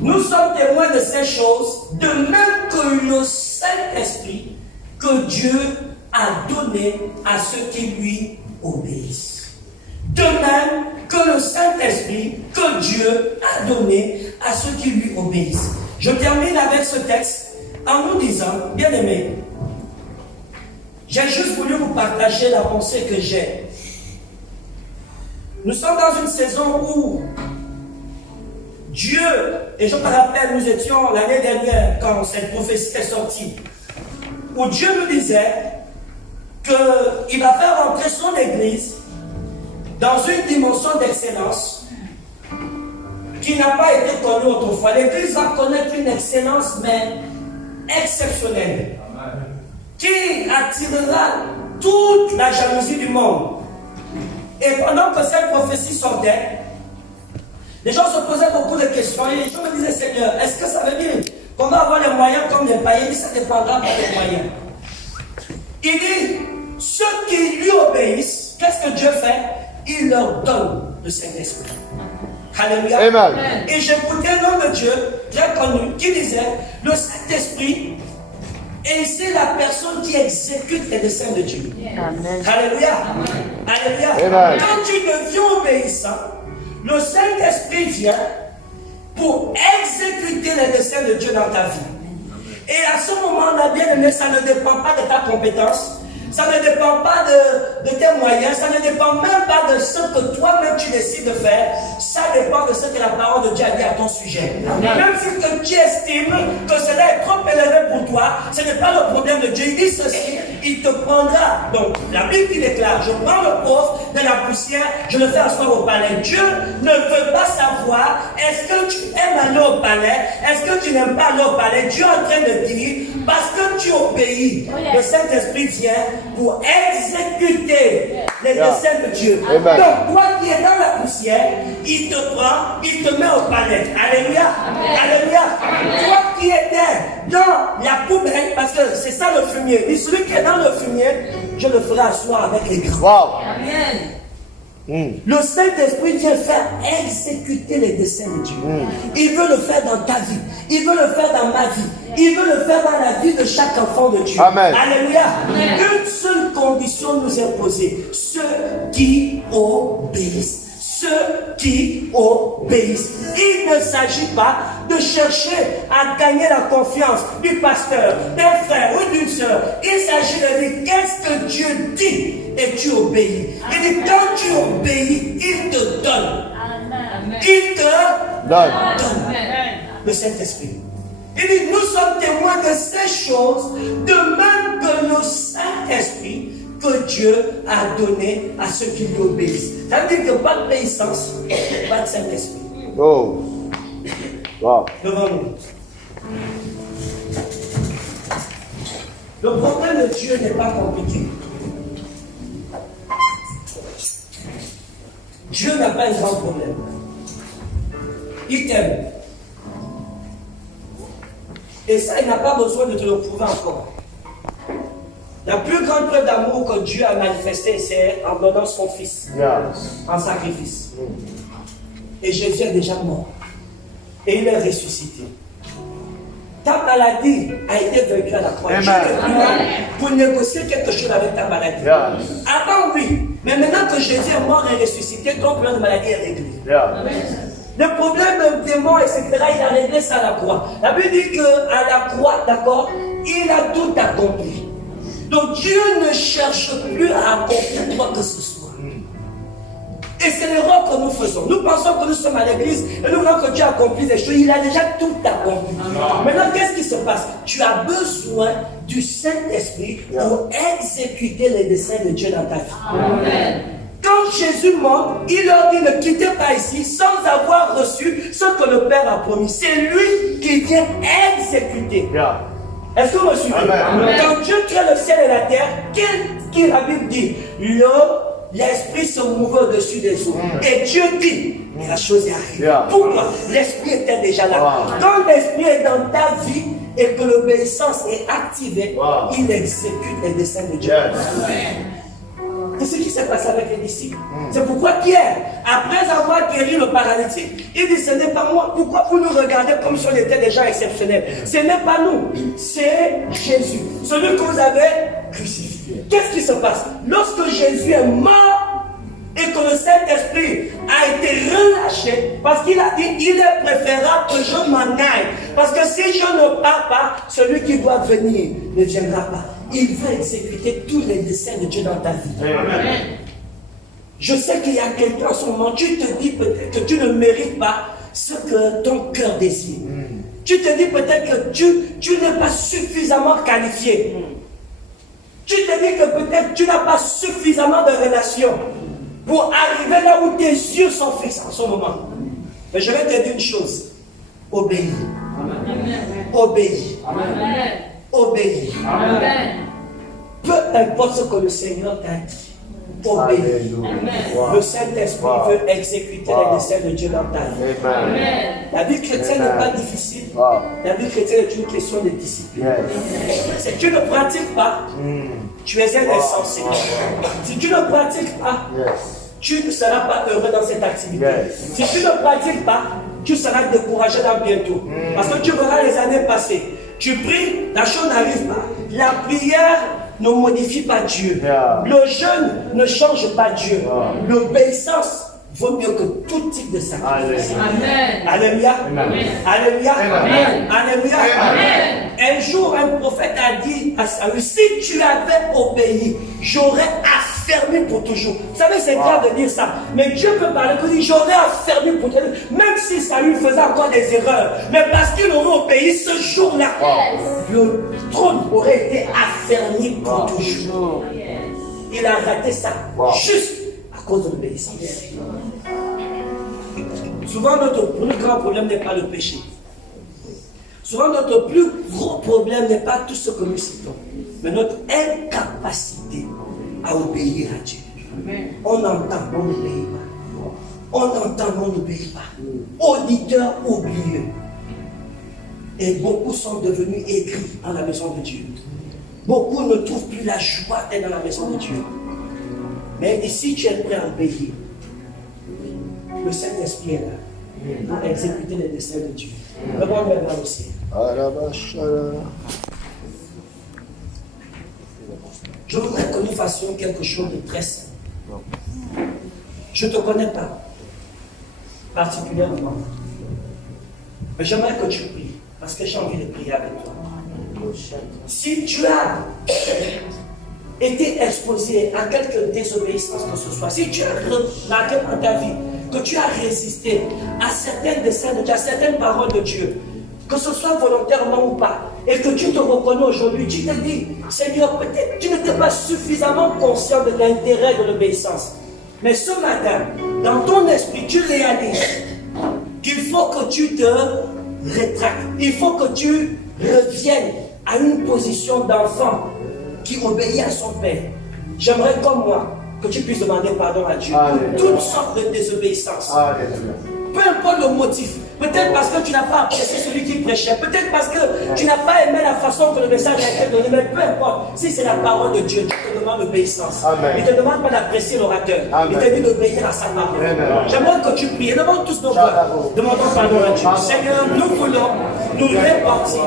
Nous sommes témoins de ces choses, de même que le Saint-Esprit que Dieu a donné à ceux qui lui obéissent. De même que le Saint-Esprit que Dieu a donné à ceux qui lui obéissent. Je termine avec ce texte en vous disant, bien aimés, j'ai juste voulu vous partager la pensée que j'ai. Nous sommes dans une saison où Dieu, et je me rappelle, nous étions l'année dernière quand cette prophétie est sortie, où Dieu nous disait qu'il va faire entrer son Église dans une dimension d'excellence qui n'a pas été connue autrefois. L'Église va connaître une excellence, mais exceptionnelle, qui attirera toute la jalousie du monde. Et pendant que cette prophétie sortait, les gens se posaient beaucoup de questions et les gens me disaient, Seigneur, est-ce que ça veut dire qu'on va avoir les moyens comme les païens? Il dit, ça dépendra pas des moyens. Il dit, ceux qui lui obéissent, qu'est-ce que Dieu fait? Il leur donne le Saint-Esprit. Alléluia. Amen. Et j'écoutais un homme de Dieu très connu qui disait, le Saint-Esprit, et c'est la personne qui exécute les desseins de Dieu. Amen. Alléluia. Alléluia. Amen. Quand tu deviens obéissant, le Saint-Esprit vient pour exécuter les desseins de Dieu dans ta vie. Et à ce moment-là, bien aimé, ça ne dépend pas de ta compétence. Ça ne dépend pas de tes moyens, ça ne dépend même pas de ce que toi-même tu décides de faire. Ça dépend de ce que la parole de Dieu a dit à ton sujet. Même si que tu estimes que cela est trop élevé pour toi, ce n'est pas le problème de Dieu. Il dit ceci, il te prendra. Donc, la Bible qui déclare, je prends le pauvre de la poussière, je le fais asseoir au palais. Dieu ne veut pas savoir, est-ce que tu aimes aller au palais, est-ce que tu n'aimes pas aller au palais. Dieu est en train de dire, parce que tu obéis, le Saint-Esprit vient pour exécuter les desseins de Dieu. Amen. Donc, toi qui es dans la poussière, il te prend, il te met au palais. Alléluia. Alléluia. Toi qui étais dans la poubelle, parce que c'est ça le fumier. Et celui qui est dans le fumier, je le ferai asseoir avec les grands. Wow. Amen. Le Saint-Esprit vient faire exécuter les desseins de Dieu. Il veut le faire dans ta vie. Il veut le faire dans ma vie. Il veut le faire dans la vie de chaque enfant de Dieu. Amen. Alléluia. Une seule condition nous est posée. Ceux qui obéissent. Ceux qui obéissent. Il ne s'agit pas de chercher à gagner la confiance du pasteur, d'un frère ou d'une soeur. Il s'agit de dire qu'est-ce que Dieu dit et tu obéis. Il dit quand tu obéis, il te donne. Amen. Il te Donne. donne le Saint-Esprit. Il dit nous sommes témoins de ces choses, de même que le Saint-Esprit que Dieu a donné à ceux qui lui obéissent. Ça veut dire que pas d'obéissance, pas de Saint-Esprit. Oh. Wow. Devant nous. Le problème de Dieu n'est pas compliqué. Dieu n'a pas un grand problème. Il t'aime. Et ça, il n'a pas besoin de te le prouver encore. La plus grande preuve d'amour que Dieu a manifestée, c'est en donnant son Fils Yes. en sacrifice. et Jésus est déjà mort. Et il est ressuscité. Ta maladie a été vaincue à la croix. Dieu est plus là pour négocier quelque chose avec ta maladie. Yeah. Avant, oui. Mais maintenant que Jésus est mort et ressuscité, ton problème de maladie est réglé. Yeah. Le problème des morts, etc., il a réglé ça à la croix. La Bible dit qu'à la croix, d'accord, il a tout accompli. Donc Dieu ne cherche plus à accomplir quoi que ce soit. Et c'est l'erreur que nous faisons. Nous pensons que nous sommes à l'église et nous voulons que Dieu accomplisse des choses. Il a déjà tout accompli. Maintenant, qu'est-ce qui se passe? Tu as besoin du Saint-Esprit pour exécuter les desseins de Dieu dans ta vie. Amen. Quand Jésus mort, il leur dit ne quittez pas ici sans avoir reçu ce que le Père a promis. C'est lui qui vient exécuter. Yeah. Est-ce que vous me suivez? Amen. Quand Dieu crée le ciel et la terre, qu'est-ce que la Bible dit? L'Esprit se mouvait au-dessus des eaux. Et Dieu dit, mais la chose est arrivée. Yeah. Pourquoi? L'Esprit était déjà là. Wow. Quand l'Esprit est dans ta vie et que l'obéissance est activée, Wow. il exécute les desseins de Dieu. Yes. C'est ce qui s'est passé avec les disciples. C'est pourquoi Pierre, après avoir guéri le paralytique, il dit, ce n'est pas moi. Pourquoi vous nous regardez comme si on était des gens exceptionnels? Ce n'est pas nous, c'est Jésus, celui que vous avez crucifié. Qu'est-ce qui se passe? Lorsque Jésus est mort et que le Saint-Esprit a été relâché, parce qu'il a dit, il est préférable que je m'en aille. Parce que si je ne pars pas, celui qui doit venir ne viendra pas. Il veut exécuter tous les desseins de Dieu dans ta vie. Amen. Je sais qu'il y a quelqu'un en ce moment, tu te dis peut-être que tu ne mérites pas ce que ton cœur désire. Tu te dis peut-être que tu n'es pas suffisamment qualifié. Tu te dis que peut-être tu n'as pas suffisamment de relations pour arriver là où tes yeux sont fixés en ce moment. Mais je vais te dire une chose. Obéis. Obéis. Amen. Obéis. Amen. Peu importe ce que le Seigneur t'a dit. Obéis. Alléluia. Le Wow. Saint-Esprit Wow. veut exécuter Wow. les desseins de Dieu dans ta vie. Amen. Amen. La vie chrétienne Amen. n'est pas difficile. Wow. La vie chrétienne est une question de discipline. Yes. Si tu ne pratiques pas, tu es un insensé. Si tu ne pratiques pas, Yes. tu ne seras pas heureux dans cette activité. Yes. Si tu ne pratiques pas, tu seras découragé dans bientôt. Parce que tu verras les années passer. Tu pries, la chose n'arrive pas. La prière ne modifie pas Dieu. Yeah. Le jeûne ne change pas Dieu. Yeah. L'obéissance vaut mieux que tout type de sacrifice. Amen. Alléluia. Amen. Alléluia. Amen. Alléluia. Amen. Un jour, un prophète a dit à Saül, si tu avais obéi, j'aurais affermi pour toujours. Vous savez, c'est grave de dire ça. Mais Dieu peut parler, il dit, j'aurais affermi pour toujours. Même si Saül faisait encore des erreurs. Mais parce qu'il aurait obéi ce jour-là, le trône aurait été affermi pour toujours. Il a raté ça. Juste à cause de l'obéissance. Souvent, notre plus grand problème n'est pas le péché. Souvent, notre plus gros problème n'est pas tout ce que nous citons, mais notre incapacité à obéir à Dieu. On entend, on n'obéit pas. On entend, on n'obéit pas. Auditeurs oublieux. Et beaucoup sont devenus aigris dans la maison de Dieu. Beaucoup ne trouvent plus la joie d'être dans la maison de Dieu. Mais ici, tu es prêt à obéir. Le Saint-Esprit est là pour exécuter les desseins de Dieu. Le monde est là aussi. Je voudrais que nous fassions quelque chose de très simple. Je ne te connais pas particulièrement. Mais j'aimerais que tu pries, parce que j'ai envie de prier avec toi. Si tu as été exposé à quelque désobéissance que ce soit, si tu as remarqué dans ta vie que tu as résisté à certains desseins de Dieu, à certaines paroles de Dieu, que ce soit volontairement ou pas, et que tu te reconnais aujourd'hui, tu te dis, Seigneur, peut-être tu n'étais pas suffisamment conscient de l'intérêt de l'obéissance. Mais ce matin, dans ton esprit, tu réalises qu'il faut que tu te rétractes. Il faut que tu reviennes à une position d'enfant qui obéit à son Père. J'aimerais comme moi que tu puisses demander pardon à Dieu pour toutes sortes de désobéissances. Peu importe le motif. Peut-être parce que tu n'as pas apprécié celui qui prêchait. Peut-être parce que tu n'as pas aimé la façon que le message a été donné. Mais peu importe. Si c'est la parole de Dieu, Dieu te demande l'obéissance. Il ne te demande pas d'apprécier l'orateur. Il te dit d'obéir à sa parole. J'aimerais que tu pries. Demande tous nos voix. Demandons pardon à Dieu. Seigneur, nous voulons nous répartir.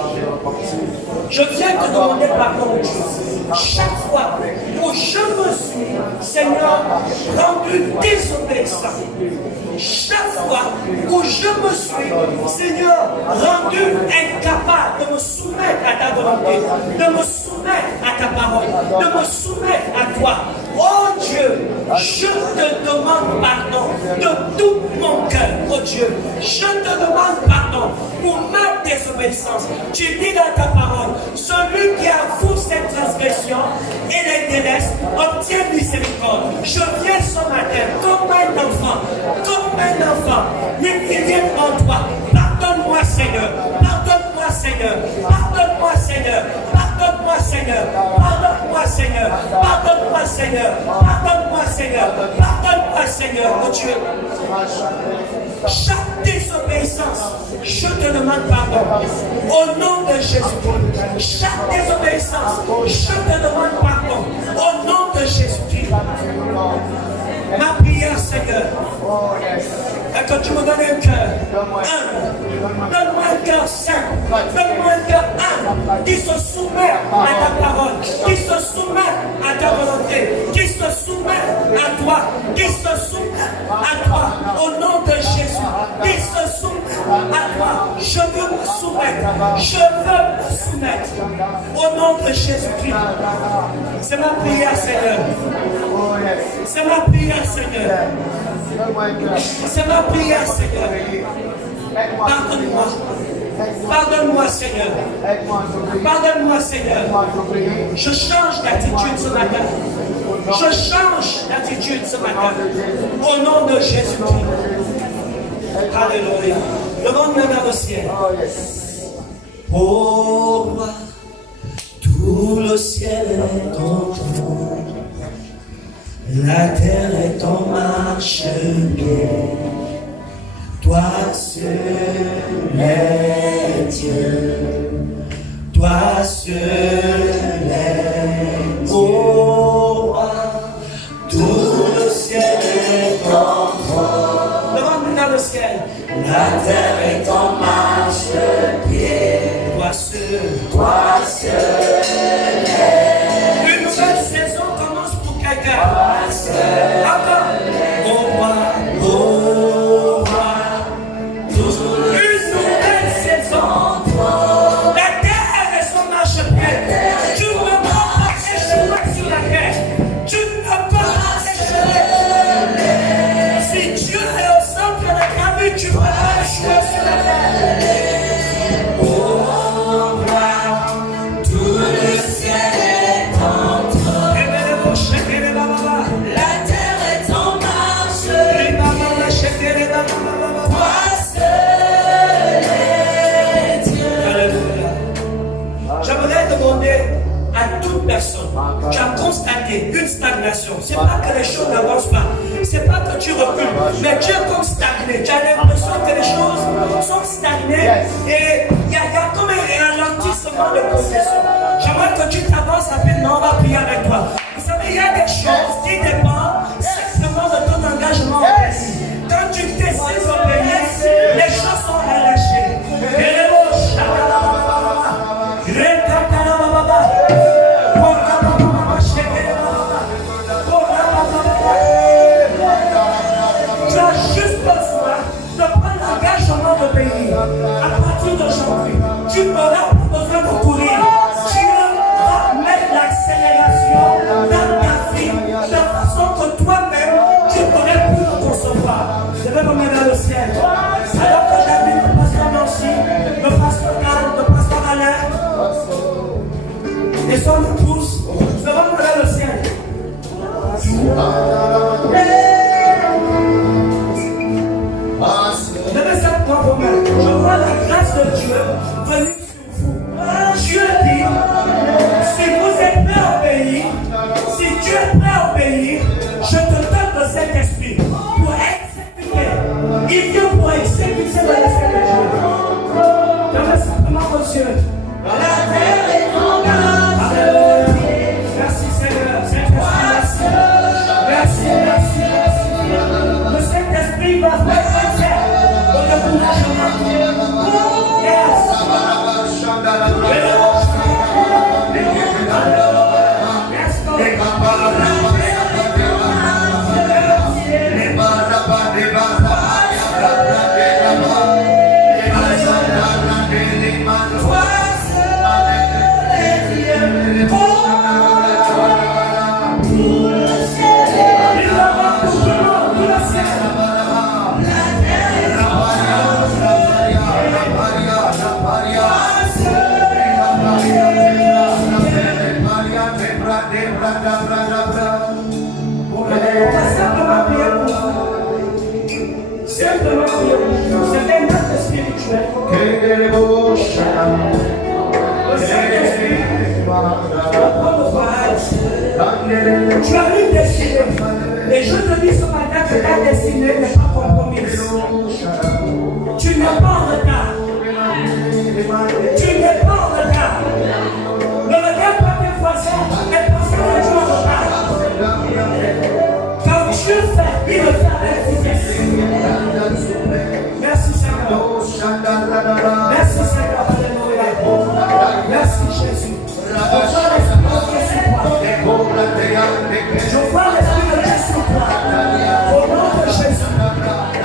Je viens te demander pardon, Dieu. Chaque fois où je me suis, Seigneur, rendu désobéissant. Chaque fois où je me suis, Seigneur, rendu incapable de me soumettre à ta volonté, de me soumettre à ta parole, de me soumettre à toi. Oh Dieu, je te demande pardon de tout mon cœur, oh Dieu. Je te demande pardon pour ma désobéissance. Tu dis dans ta parole, celui qui avoue cette transgression et les délaisse obtient miséricorde. Je viens ce matin comme un enfant, m'humilier en toi. Pardonne-moi Seigneur, pardonne-moi Seigneur, pardonne-moi Seigneur, pardonne-moi Seigneur, pardonne-moi Seigneur, pardonne-moi Seigneur, pardonne-moi Seigneur, pardonne-moi Seigneur, oh Dieu. Chaque désobéissance, je te demande pardon. Au nom de Jésus-Christ. Chaque désobéissance, je te demande pardon. Au nom de Jésus-Christ. Ma prière, Seigneur, est que tu me donnes un cœur humble. Donne-moi un cœur simple. Donne-moi un cœur humble qui se soumet à ta parole, qui se soumet à ta volonté, qui se soumet à toi, qui se soumet à toi. Au nom de Jésus, qui se soumet à toi. Je veux me soumettre. Je veux me soumettre. Au nom de Jésus-Christ. C'est ma prière, Seigneur. C'est ma prière, Seigneur. C'est ma prière, Seigneur. Pardonne-moi. Pardonne-moi, Seigneur. Pardonne-moi, Seigneur. Je change d'attitude ce matin. Je change d'attitude ce matin. Au nom de Jésus-Christ. Alléluia. Demande même vers le ciel. Pour moi, tout le ciel est ton trône. La terre est ton marchepied. Toi seul es Dieu. Toi seul es Dieu. Oh, tout le ciel est ton trône. Demande-nous dans le ciel. La terre est ton marchepied. Toi seul es. Une nouvelle saison commence pour quelqu'un. Encore. Oh roi, oh roi. Une nouvelle saison. La terre est son marchepied. Tu ne peux pas échouer sur la terre. Tu ne peux pas échouer. Si Dieu est au centre de ta vie, tu ne peux pas échouer sur la terre. Tu as constaté une stagnation. C'est pas que les choses n'avancent pas. C'est pas que tu recules. Mais tu es comme stagné. Tu as l'impression que les choses sont stagnées. Et il y a comme un ralentissement de progression. J'aimerais que tu t'avances rapidement. On va prier avec toi. Vous savez, il y a des choses qui dépendent simplement de ton engagement. Quand tu décides d'obéir, les choses sont relâchées. À partir d'aujourd'hui, tu n'auras pas besoin de courir. Tu vas mettre l'accélération dans ta vie de façon que toi-même, tu n'aurais pu le concevoir. Je vais me mettre dans le ciel. Alors que j'invite le pasteur Nancy, le pasteur Carl, le pasteur Alain, et son épouse, je vais me mettre dans le ciel. Donnez ça pour vous-même. Je vois la grâce de Dieu venir sur vous. Dieu dit, si vous êtes prêt à obéir, si Dieu est prêt à obéir, je te donne de cet esprit pour exécuter. Il vient pour exécuter le Seigneur. Toi seul est Dieu. Oh, tout le ciel. Il va tout le ciel. La terre. Simplement prier pour vous. C'est un acte spirituel. Tu as une destinée. Et je te dis ce matin que ta destinée n'est pas compromise. Tu n'es pas en retard. Tu n'es pas en retard. Ne regarde pas tes voisins, mais pense que tu es en retard. Quand Dieu fait, il le fait avec vitesse. Merci Seigneur. Merci Seigneur. Alléluia. Merci Jésus. Je vois l'esprit de Dieu sur toi. Je vois l'esprit de Dieu sur toi. Au nom de Jésus. Au nom de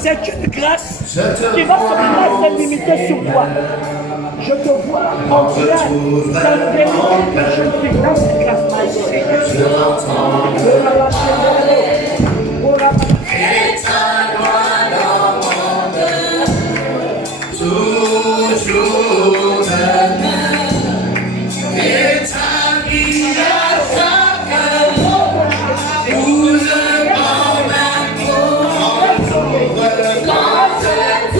C'est une grâce qui va se mettre limiter sur toi. Je te vois en clair dans le vérité que je suis dans cette grâce magique. Je l'entends. Et ta loi dans mon cœur, toujours même. Et ta vie à chaque mot, où le moment quand je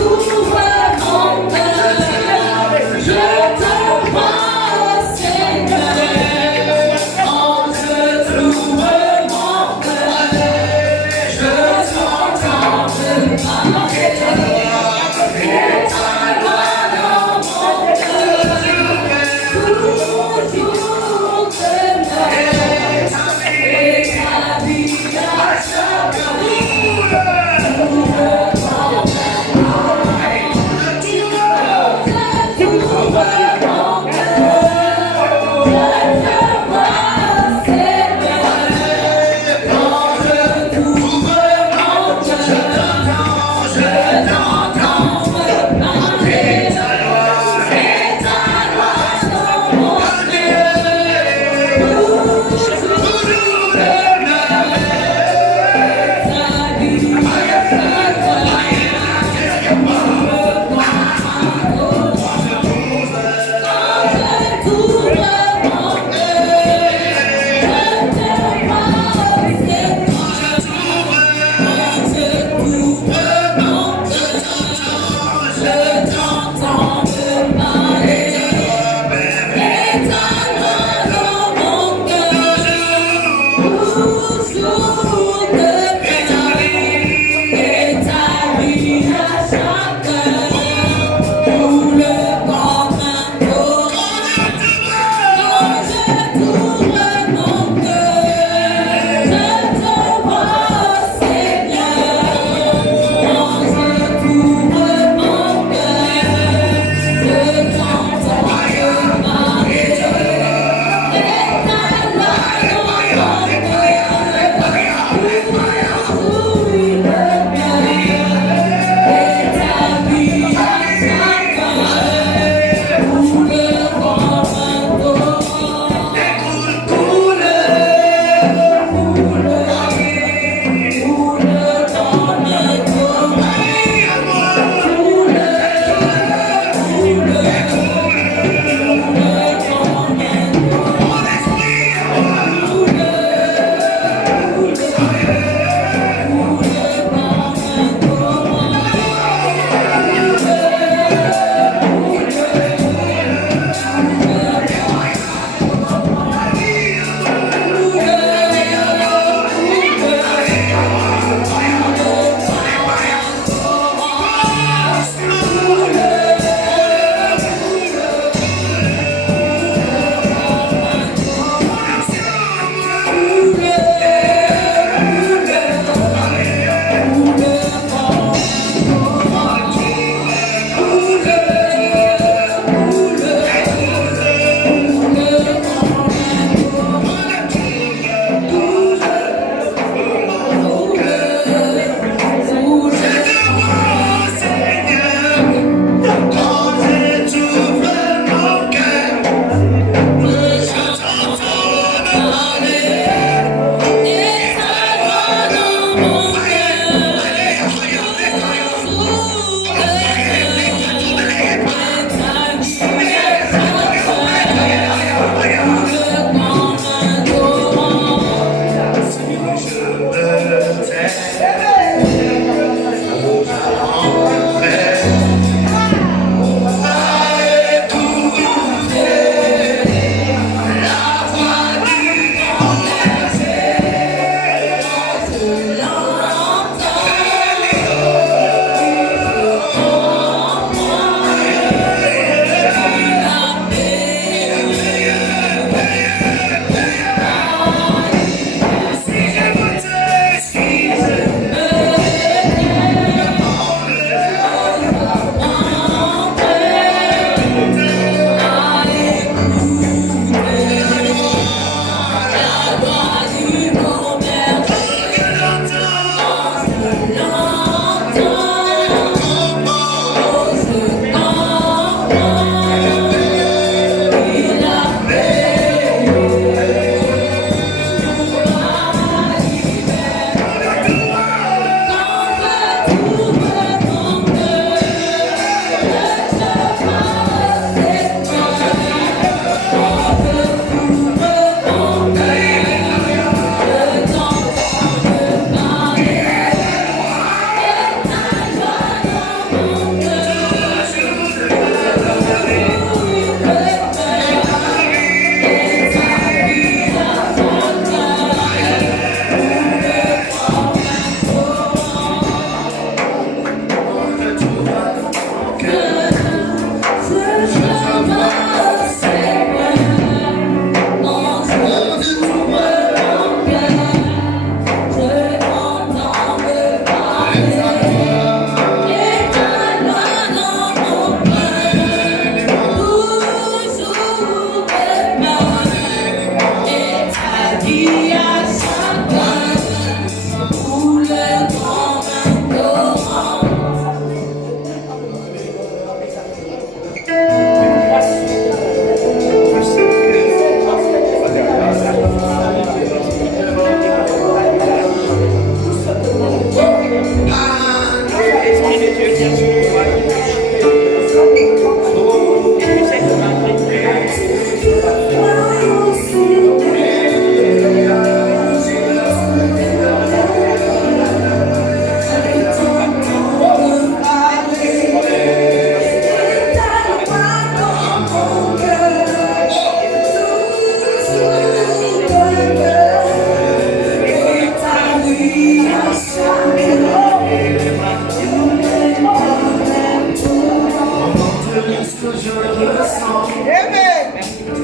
que je ressens. Amen.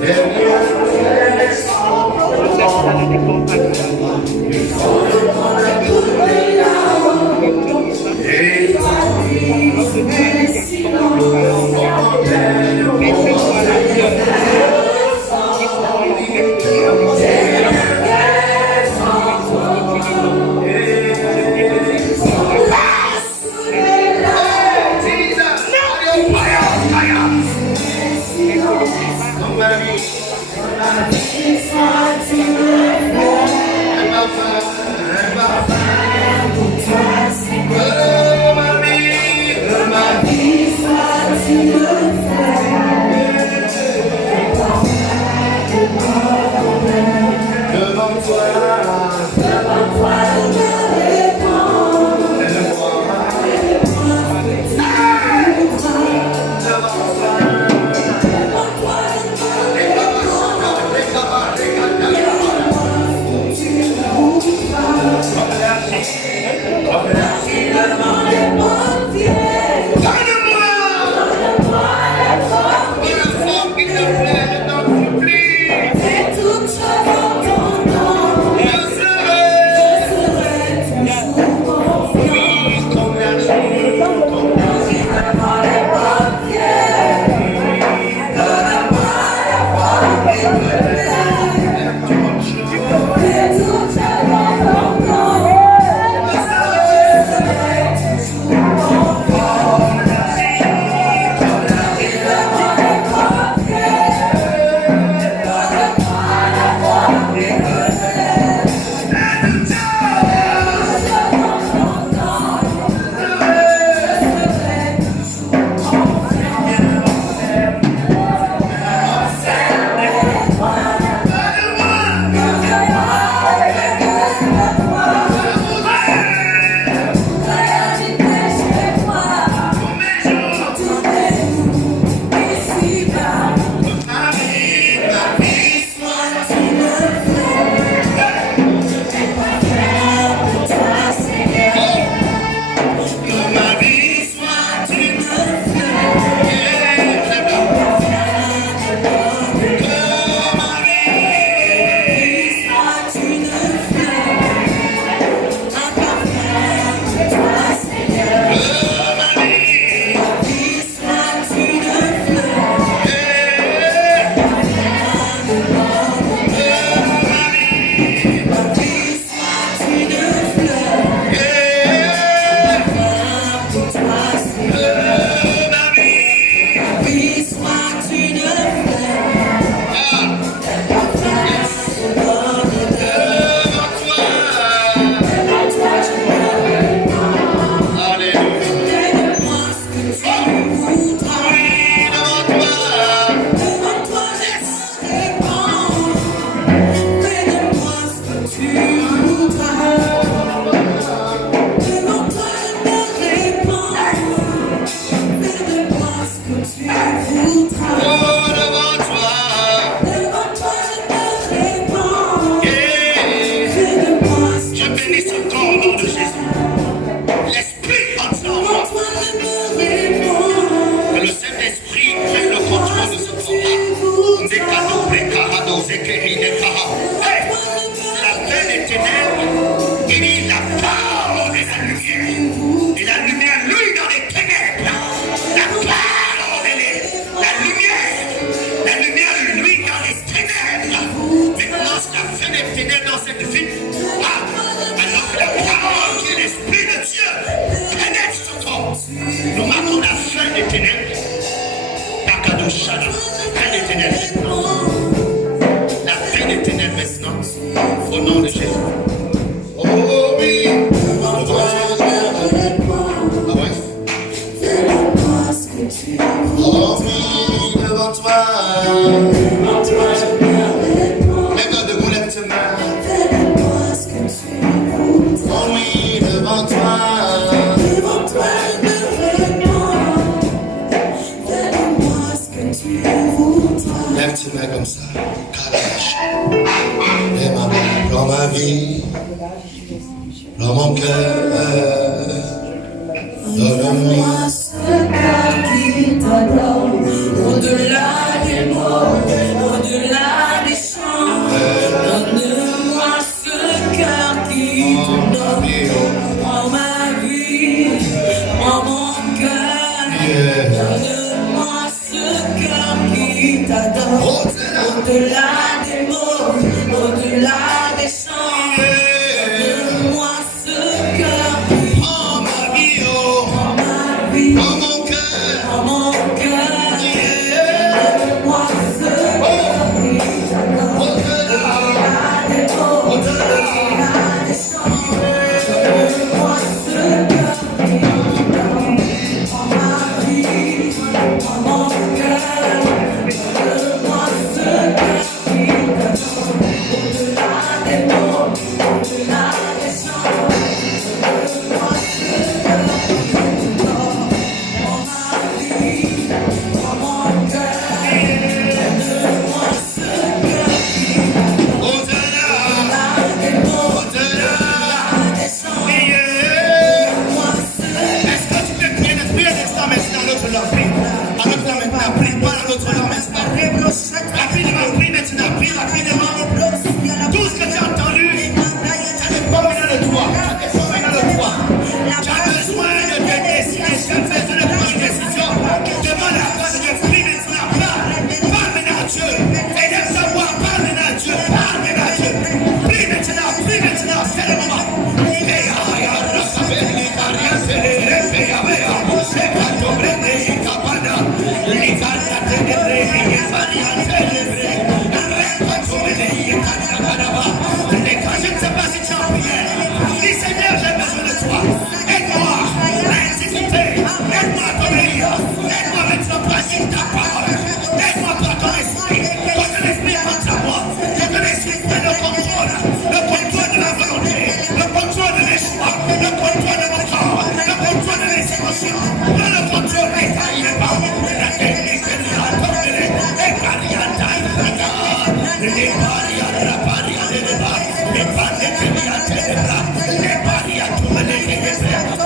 Et rien ne laisse il faut le prendre à tous les larmes. Et ta vie, sinon, on t'aime, La fin des ténèbres maintenant, au nom de Jésus. Oh oui, devant toi, ah ouais. Oh oui, devant toi, lève debout, lève tes mains. Oh oui, devant toi, lève tes mains comme ça. Dans ma vie, dans mon cœur, donne-moi ce cœur qui t'adore. au-delà des mots, au-delà des chants. Donne-moi ce cœur pur. Oh ma vie, oh, En ma vie, oh mon cœur. en mon cœur. Yeah. Donne-moi ce cœur pur. Au-delà, Des mots, au-delà. au-delà des chants. Donne-moi ce cœur pur. En ma vie, en mon cœur. Donne-moi ce cœur pur. Au-delà des mots, au-delà des chants. Donne-moi ce cœur pur. En ma vie, en mon cœur. Donne-moi ce cœur pur. Au-delà, Au-delà des mots, au-delà. des chants. Yeah. Donne-moi ce Est-ce que tu peux prier depuis un instant maintenant l'autre langue? Prie. À l'autre langue maintenant, prie pas à l'autre langue maintenant. Rapidement, prie maintenant, prie rapidement. Tout ce que tu as entendu, ça dépend maintenant de toi. Ça dépend maintenant de toi. Tu as besoin de te décider. Tu as besoin de prendre une décision. Demande à toi de Dieu, prie maintenant. Parle maintenant à Dieu. Et de savoir, parle maintenant à Dieu. Parle maintenant à Dieu. Prie maintenant, c'est le moment. Je ne sais pas si tu as prié. Dis Seigneur, j'ai besoin de toi. Aide-moi à exécuter. Aide-moi à t'obéir. Aide-moi à mettre en pratique ta parole. Aide-moi par ton esprit. Quand ton esprit pense à moi, que ton esprit prenne le contrôle. Le contrôle de la volonté. Le contrôle de mes choix. Le contrôle de mon corps. Le contrôle de mes émotions. Le contrôle des carrières. La technique de la tombe. Et carrière. Les barrières, la barrière de débat. Les barrières de débat. Les barrières de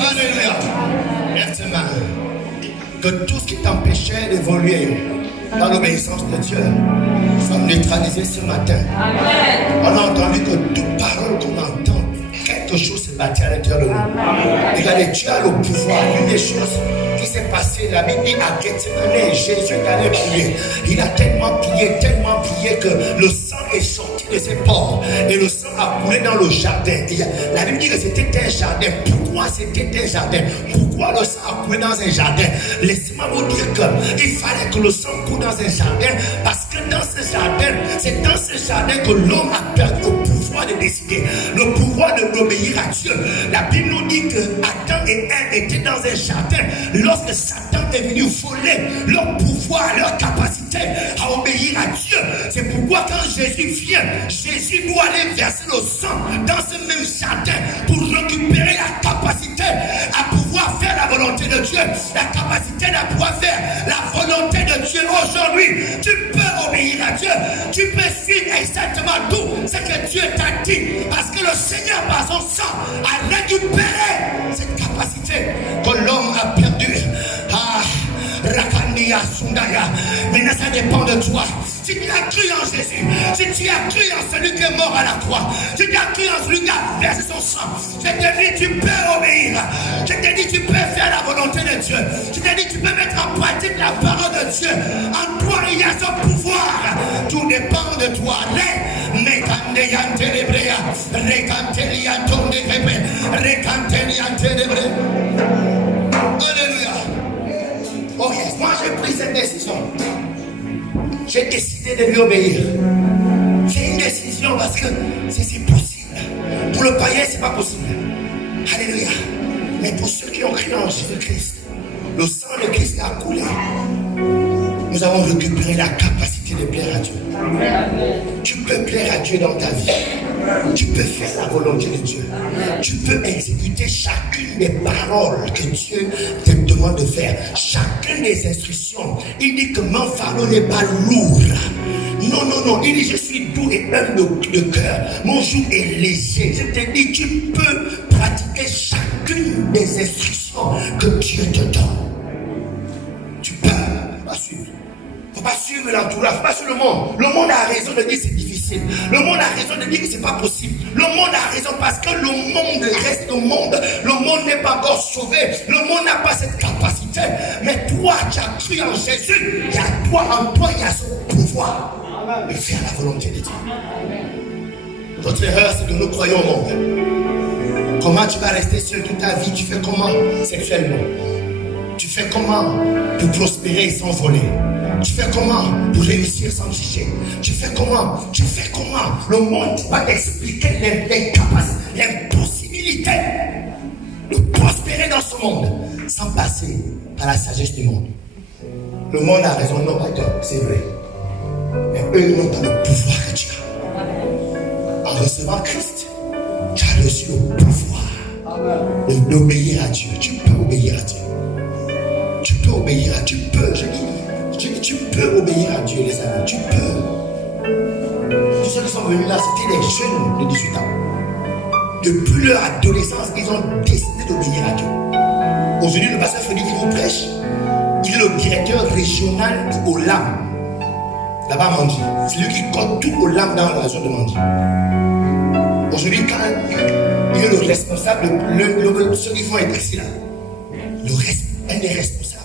Alléluia. Lève tes mains. Que tout ce qui t'empêchait d'évoluer dans l'obéissance de Dieu soit neutralisé ce matin. Amen. On a entendu que toute parole qu'on entend, quelque chose s'est bâti à l'intérieur de nous. Regardez, Dieu a le pouvoir. Une des choses qui s'est passée, la Bible dit à Gethsemane, Jésus est allé prier. Il a tellement prié que le sang est sorti de ses pores et le sang a coulé dans le jardin. Et la Bible dit que c'était un jardin. Pourquoi c'était un jardin? Pourquoi le sang a coulé dans un jardin? Laissez-moi vous dire qu'il fallait que le sang coule dans un jardin parce que dans ce jardin, c'est dans ce jardin que l'homme a perdu le pouvoir de décider, le pouvoir d'obéir à Dieu. La Bible nous dit que Adam et Ève étaient dans un jardin lorsque Satan est venu voler leur pouvoir, leur capacité à obéir à Dieu. C'est pourquoi quand Jésus vient, Jésus doit aller verser le sang dans ce même jardin pour récupérer la capacité à pouvoir faire la volonté de Dieu, la capacité à pouvoir faire la volonté de Dieu. Aujourd'hui, tu peux obéir à Dieu, tu peux suivre exactement tout ce que Dieu t'a dit, parce que le Seigneur par son sang a récupéré cette capacité que l'homme a perdue. Rakandia Sundaya. Maintenant, ça dépend de toi. Si tu as cru en Jésus, si tu as cru en celui qui est mort à la croix, si tu as cru en celui qui a versé son sang, je te dis, tu peux obéir. Je te dis, tu peux faire la volonté de Dieu. Je te dis, tu peux mettre en pratique la parole de Dieu. En toi, il y a son pouvoir. Tout dépend de toi. Alléluia. Oh yes, moi j'ai pris cette décision. J'ai décidé de lui obéir. C'est une décision parce que c'est possible. Pour le païen, c'est pas possible. Alléluia. Mais pour ceux qui ont cru en Jésus-Christ, le sang de Christ a coulé. Nous avons récupéré la capacité de plaire à Dieu. Tu peux plaire à Dieu dans ta vie. Tu peux faire la volonté de Dieu. Tu peux exécuter chacune des paroles que Dieu te demande de faire. Chacune des instructions. Il dit que mon fardeau n'est pas lourd. Non, non, non. Il dit je suis doux et humble de cœur. Mon joug est léger. Je te dis, tu peux pratiquer chacune des instructions que Dieu te donne. Tu peux. suivre. Il ne faut pas suivre l'entourage, il ne faut pas suivre le monde. Le monde a raison de dire que c'est difficile. Le monde a raison de dire que ce n'est pas possible. Le monde a raison parce que le monde reste au monde. Le monde n'est pas encore sauvé. Le monde n'a pas cette capacité. Mais toi, tu as cru en Jésus. Il y a toi, en toi, il y a ce pouvoir de faire la volonté de Dieu. Notre erreur, c'est que nous croyons au monde. Comment tu vas rester seul toute ta vie? Tu fais comment sexuellement? Tu fais comment pour prospérer sans voler? Tu fais comment pour réussir sans tricher? Tu fais comment? Le monde va t'expliquer l'incapacité, l'impossibilité de prospérer dans ce monde sans passer par la sagesse du monde. Le monde a raison, non pas tort, c'est vrai. Mais eux n'ont pas le pouvoir que tu as. En recevant Christ, tu as reçu le pouvoir d'obéir à Dieu. Tu peux obéir à Dieu. Tu peux obéir à Dieu. Tu peux obéir à Dieu, les amis. Tu peux. Tous ceux qui sont venus là, c'était des jeunes de 18 ans. Depuis leur adolescence, ils ont décidé d'obéir à Dieu. Aujourd'hui, le pasteur Frédéric qui vous prêche, il est le directeur régional du Olam. Là-bas à Mandi. C'est lui qui compte tout Olam dans la région de Mandi. Aujourd'hui, quand il est le responsable de ceux qui font être ici là, un des responsables.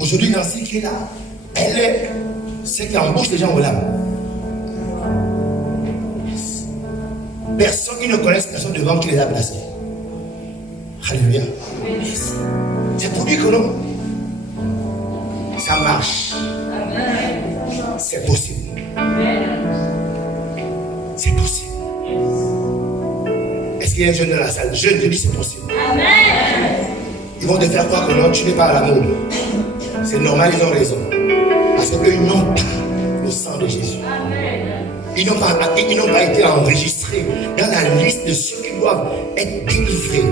Aujourd'hui, Nancy qui est là, elle est celle qui embauche les gens au lab. Personne, ils ne connaissent personne devant qui les a placés. Alléluia. C'est pour dire que non, ça marche. C'est possible. C'est possible. Est-ce qu'il y a un jeune dans la salle? Jeune, je dis c'est possible. Ils vont te faire croire que non, tu n'es pas à la mode. C'est normal, ils ont raison. Parce qu'ils n'ont pas le sang de Jésus. Ils n'ont pas été enregistrés dans la liste de ceux qui doivent être délivrés.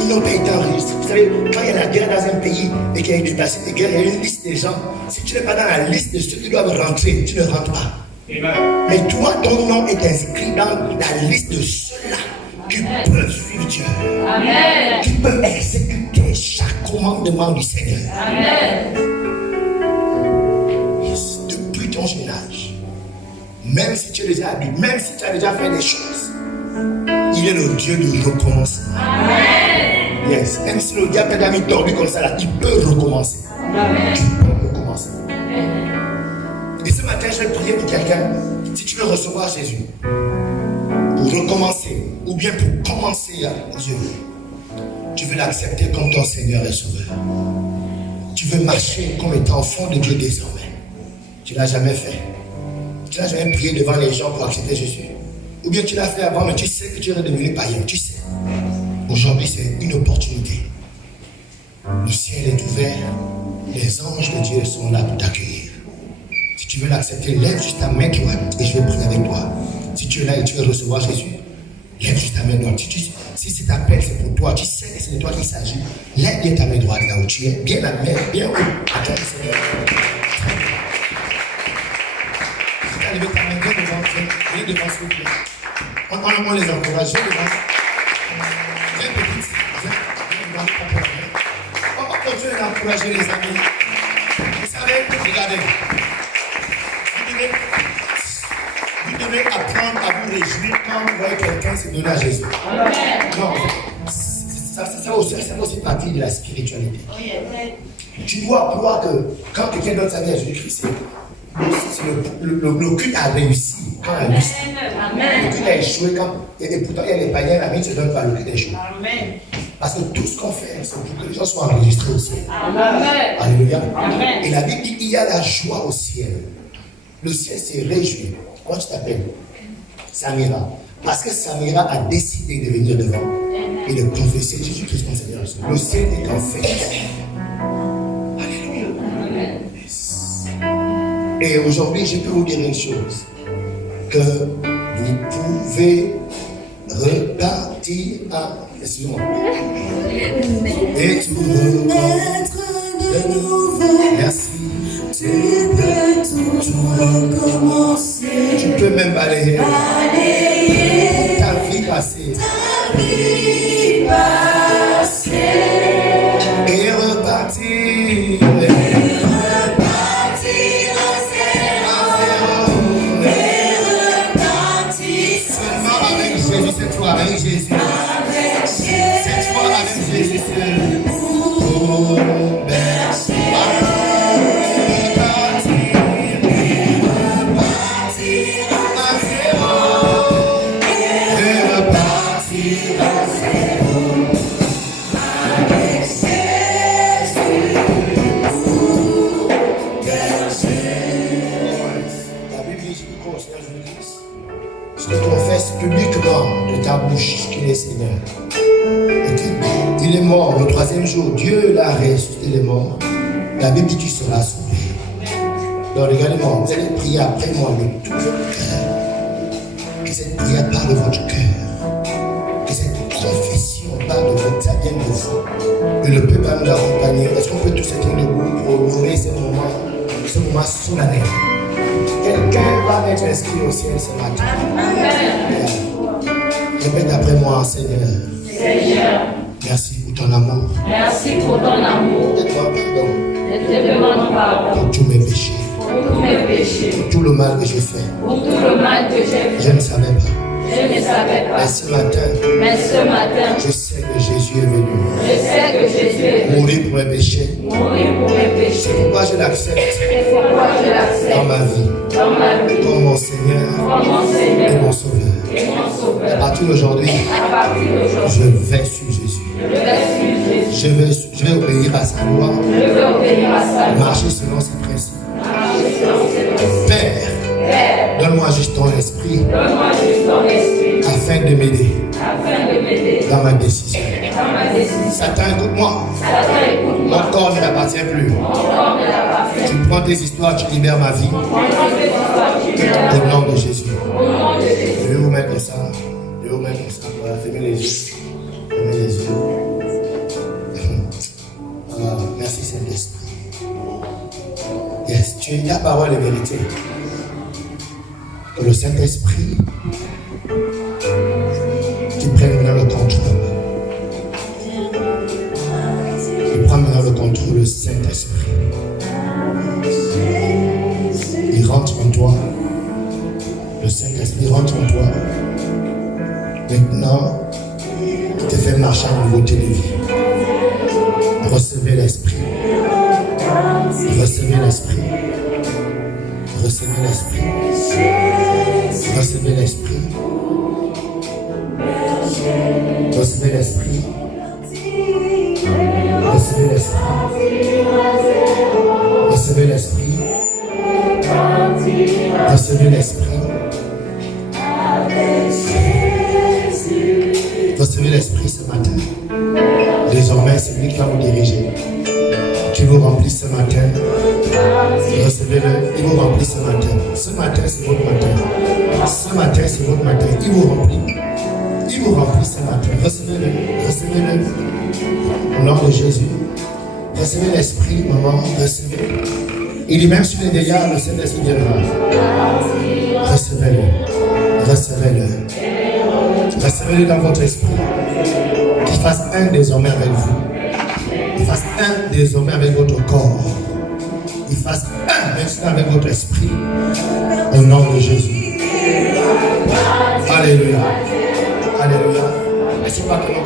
Ils n'ont pas été enregistrés. Vous savez, quand il y a la guerre dans un pays et qu'il y a une déplacée de guerre, il y a une liste des gens. Si tu n'es pas dans la liste de ceux qui doivent rentrer, tu ne rentres pas. Mais toi, ton nom est inscrit dans la liste de ceux-là qui peuvent suivre Dieu. Amen. Qui peuvent exécuter chaque commandement du Seigneur. Amen. Yes. Depuis ton jeune âge, même si tu es déjà habitué, même si tu as déjà fait des choses, il est le Dieu du recommencement. Amen. Yes. Même si le diable t'a mis tordu comme ça, là, il peut recommencer. Amen. Tu peux recommencer. Et ce matin, je vais prier pour quelqu'un. Si tu veux recevoir Jésus, pour recommencer, ou bien pour commencer à Dieu, tu veux l'accepter comme ton Seigneur et Sauveur. Tu veux marcher comme étant enfant de Dieu désormais. Tu ne l'as jamais fait. Tu n'as jamais prié devant les gens pour accepter Jésus. Ou bien tu l'as fait avant, mais tu sais que tu es devenu païen. Tu sais. Aujourd'hui, c'est une opportunité. Le ciel est ouvert. Les anges de Dieu sont là pour t'accueillir. Si tu veux l'accepter, lève juste ta main droite et je vais prier avec toi. Si tu es là et tu veux recevoir Jésus, lève juste ta main droite. Si cet appel c'est pour toi, tu sais que c'est de toi qu'il s'agit, lève bien ta main droite là où tu es, bien la main, bien haut. Attends, Seigneur. Si tu as levé ta main, viens devant s'il vous plaît. On les encourage, viens devant. Viens petit, viens devant. On continue d'encourager les amis. Vous savez, regardez. Vous devez apprendre à vous réjouir quand vous voyez quelqu'un se donner à Jésus. Non, ça aussi partie de la spiritualité. Tu dois croire que quand quelqu'un donne sa vie à Jésus-Christ, le culte a réussi. Quand il a réussi. Le culte a échoué quand. Et pourtant, il y a les païens, la vie ne se donne pas, le culte a échoué. Parce que tout ce qu'on fait, c'est pour que les gens soient enregistrés au ciel. Alléluia. Et la Bible dit qu'il y a la joie au ciel. Le ciel s'est réjoui. Comment tu t'appelles? Samira. Parce que Samira a décidé de venir devant et de confesser Jésus-Christ comme Seigneur. Le ciel est en fait. Alléluia. Et aujourd'hui, je peux vous dire une chose. Que vous pouvez repartir à... Excusez-moi. Et tout remettre de nouveau. Merci. Tu peux tout recommencer. Tu peux même balayer ta vie passée. Et repartir. troisième jour, Dieu l'a ressuscité les morts. La Bible dit que tu seras sauvé. Donc regardez-moi, vous allez prier après moi de tout votre cœur. Que cette prière parle de votre cœur. Que cette confession parle de votre vienne de vous. Que le peuple va nous accompagner. Est-ce qu'on peut tous être debout pour honorer ce moment solennel? Quelqu'un va mettre l'esprit au ciel ce matin. Répète après moi, Seigneur. Seigneur, Merci pour ton amour. merci pour ton amour. Je te demande pardon Je te demande pardon pour tous mes péchés. pour tous mes péchés, Pour tout le mal que j'ai fait. pour tout le mal que j'ai fait. Je ne savais pas. Je ne savais pas. Mais ce matin, Mais ce matin, je sais que Jésus est venu. je sais que Jésus est venu Mourir pour mes péchés. mourir pour mes péchés. C'est pourquoi je l'accepte C'est pourquoi je dans l'accepte ma vie. dans ma vie Comme mon Seigneur comme mon et Seigneur mon Sauveur. et mon À Sauveur. partir d'aujourd'hui, À partir d'aujourd'hui, je vais suivre Jésus. je vais suivre Jésus. Je vais obéir à sa loi. Je vais obéir à sa loi. Marcher selon ses principes. Marcher selon ses principes. Père, Père, donne-moi juste ton esprit donne-moi juste ton esprit afin de m'aider afin de m'aider dans ma décision. dans ma décision. Satan, écoute-moi. Satan, écoute-moi. Mon corps ne m'appartient plus. Mon corps ne l'a pas fait. Tu prends tes histoires, tu libères ma vie. Prends tes histoires, tu me l'as. Au nom de Jésus. Au nom de Jésus. Je vais vous mettre comme ça. Je vais vous mettre comme ça. Voilà, fermez les yeux. Fermez les yeux. Voilà, merci Saint-Esprit. Yes, tu es la parole de vérité. Que le Saint-Esprit qui prenne maintenant le contrôle. Il prend maintenant le contrôle, le Saint-Esprit. Il rentre en toi. Le Saint-Esprit rentre en toi. Maintenant, il te fait marcher en nouveauté de vie. Recevez l'Esprit. Recevez l'Esprit. Recevez l'Esprit. Recevez l'Esprit. Recevez l'Esprit. Recevez l'Esprit. Recevez l'Esprit. Recevez l'Esprit. Recevez l'Esprit ce matin. Désormais, c'est lui qui va vous diriger. Qui vous remplit ce matin. Recevez-le. Il vous remplit ce matin. Ce matin, c'est votre matin. Ce matin, c'est votre matin. Il vous remplit. Il vous remplit ce matin. Recevez-le. Recevez-le. Au nom de Jésus. Recevez l'Esprit, maman. Recevez. Il dit même sur les vieillards, le Saint-Esprit viendra. Recevez-le. Recevez-le. Recevez-le dans votre esprit. Qu'il fasse un désormais avec vous. Il fasse un désormais avec votre corps. Il fasse un maintenant avec votre esprit. Au nom de Jésus. Alléluia. Alléluia. Laissez-moi que l'on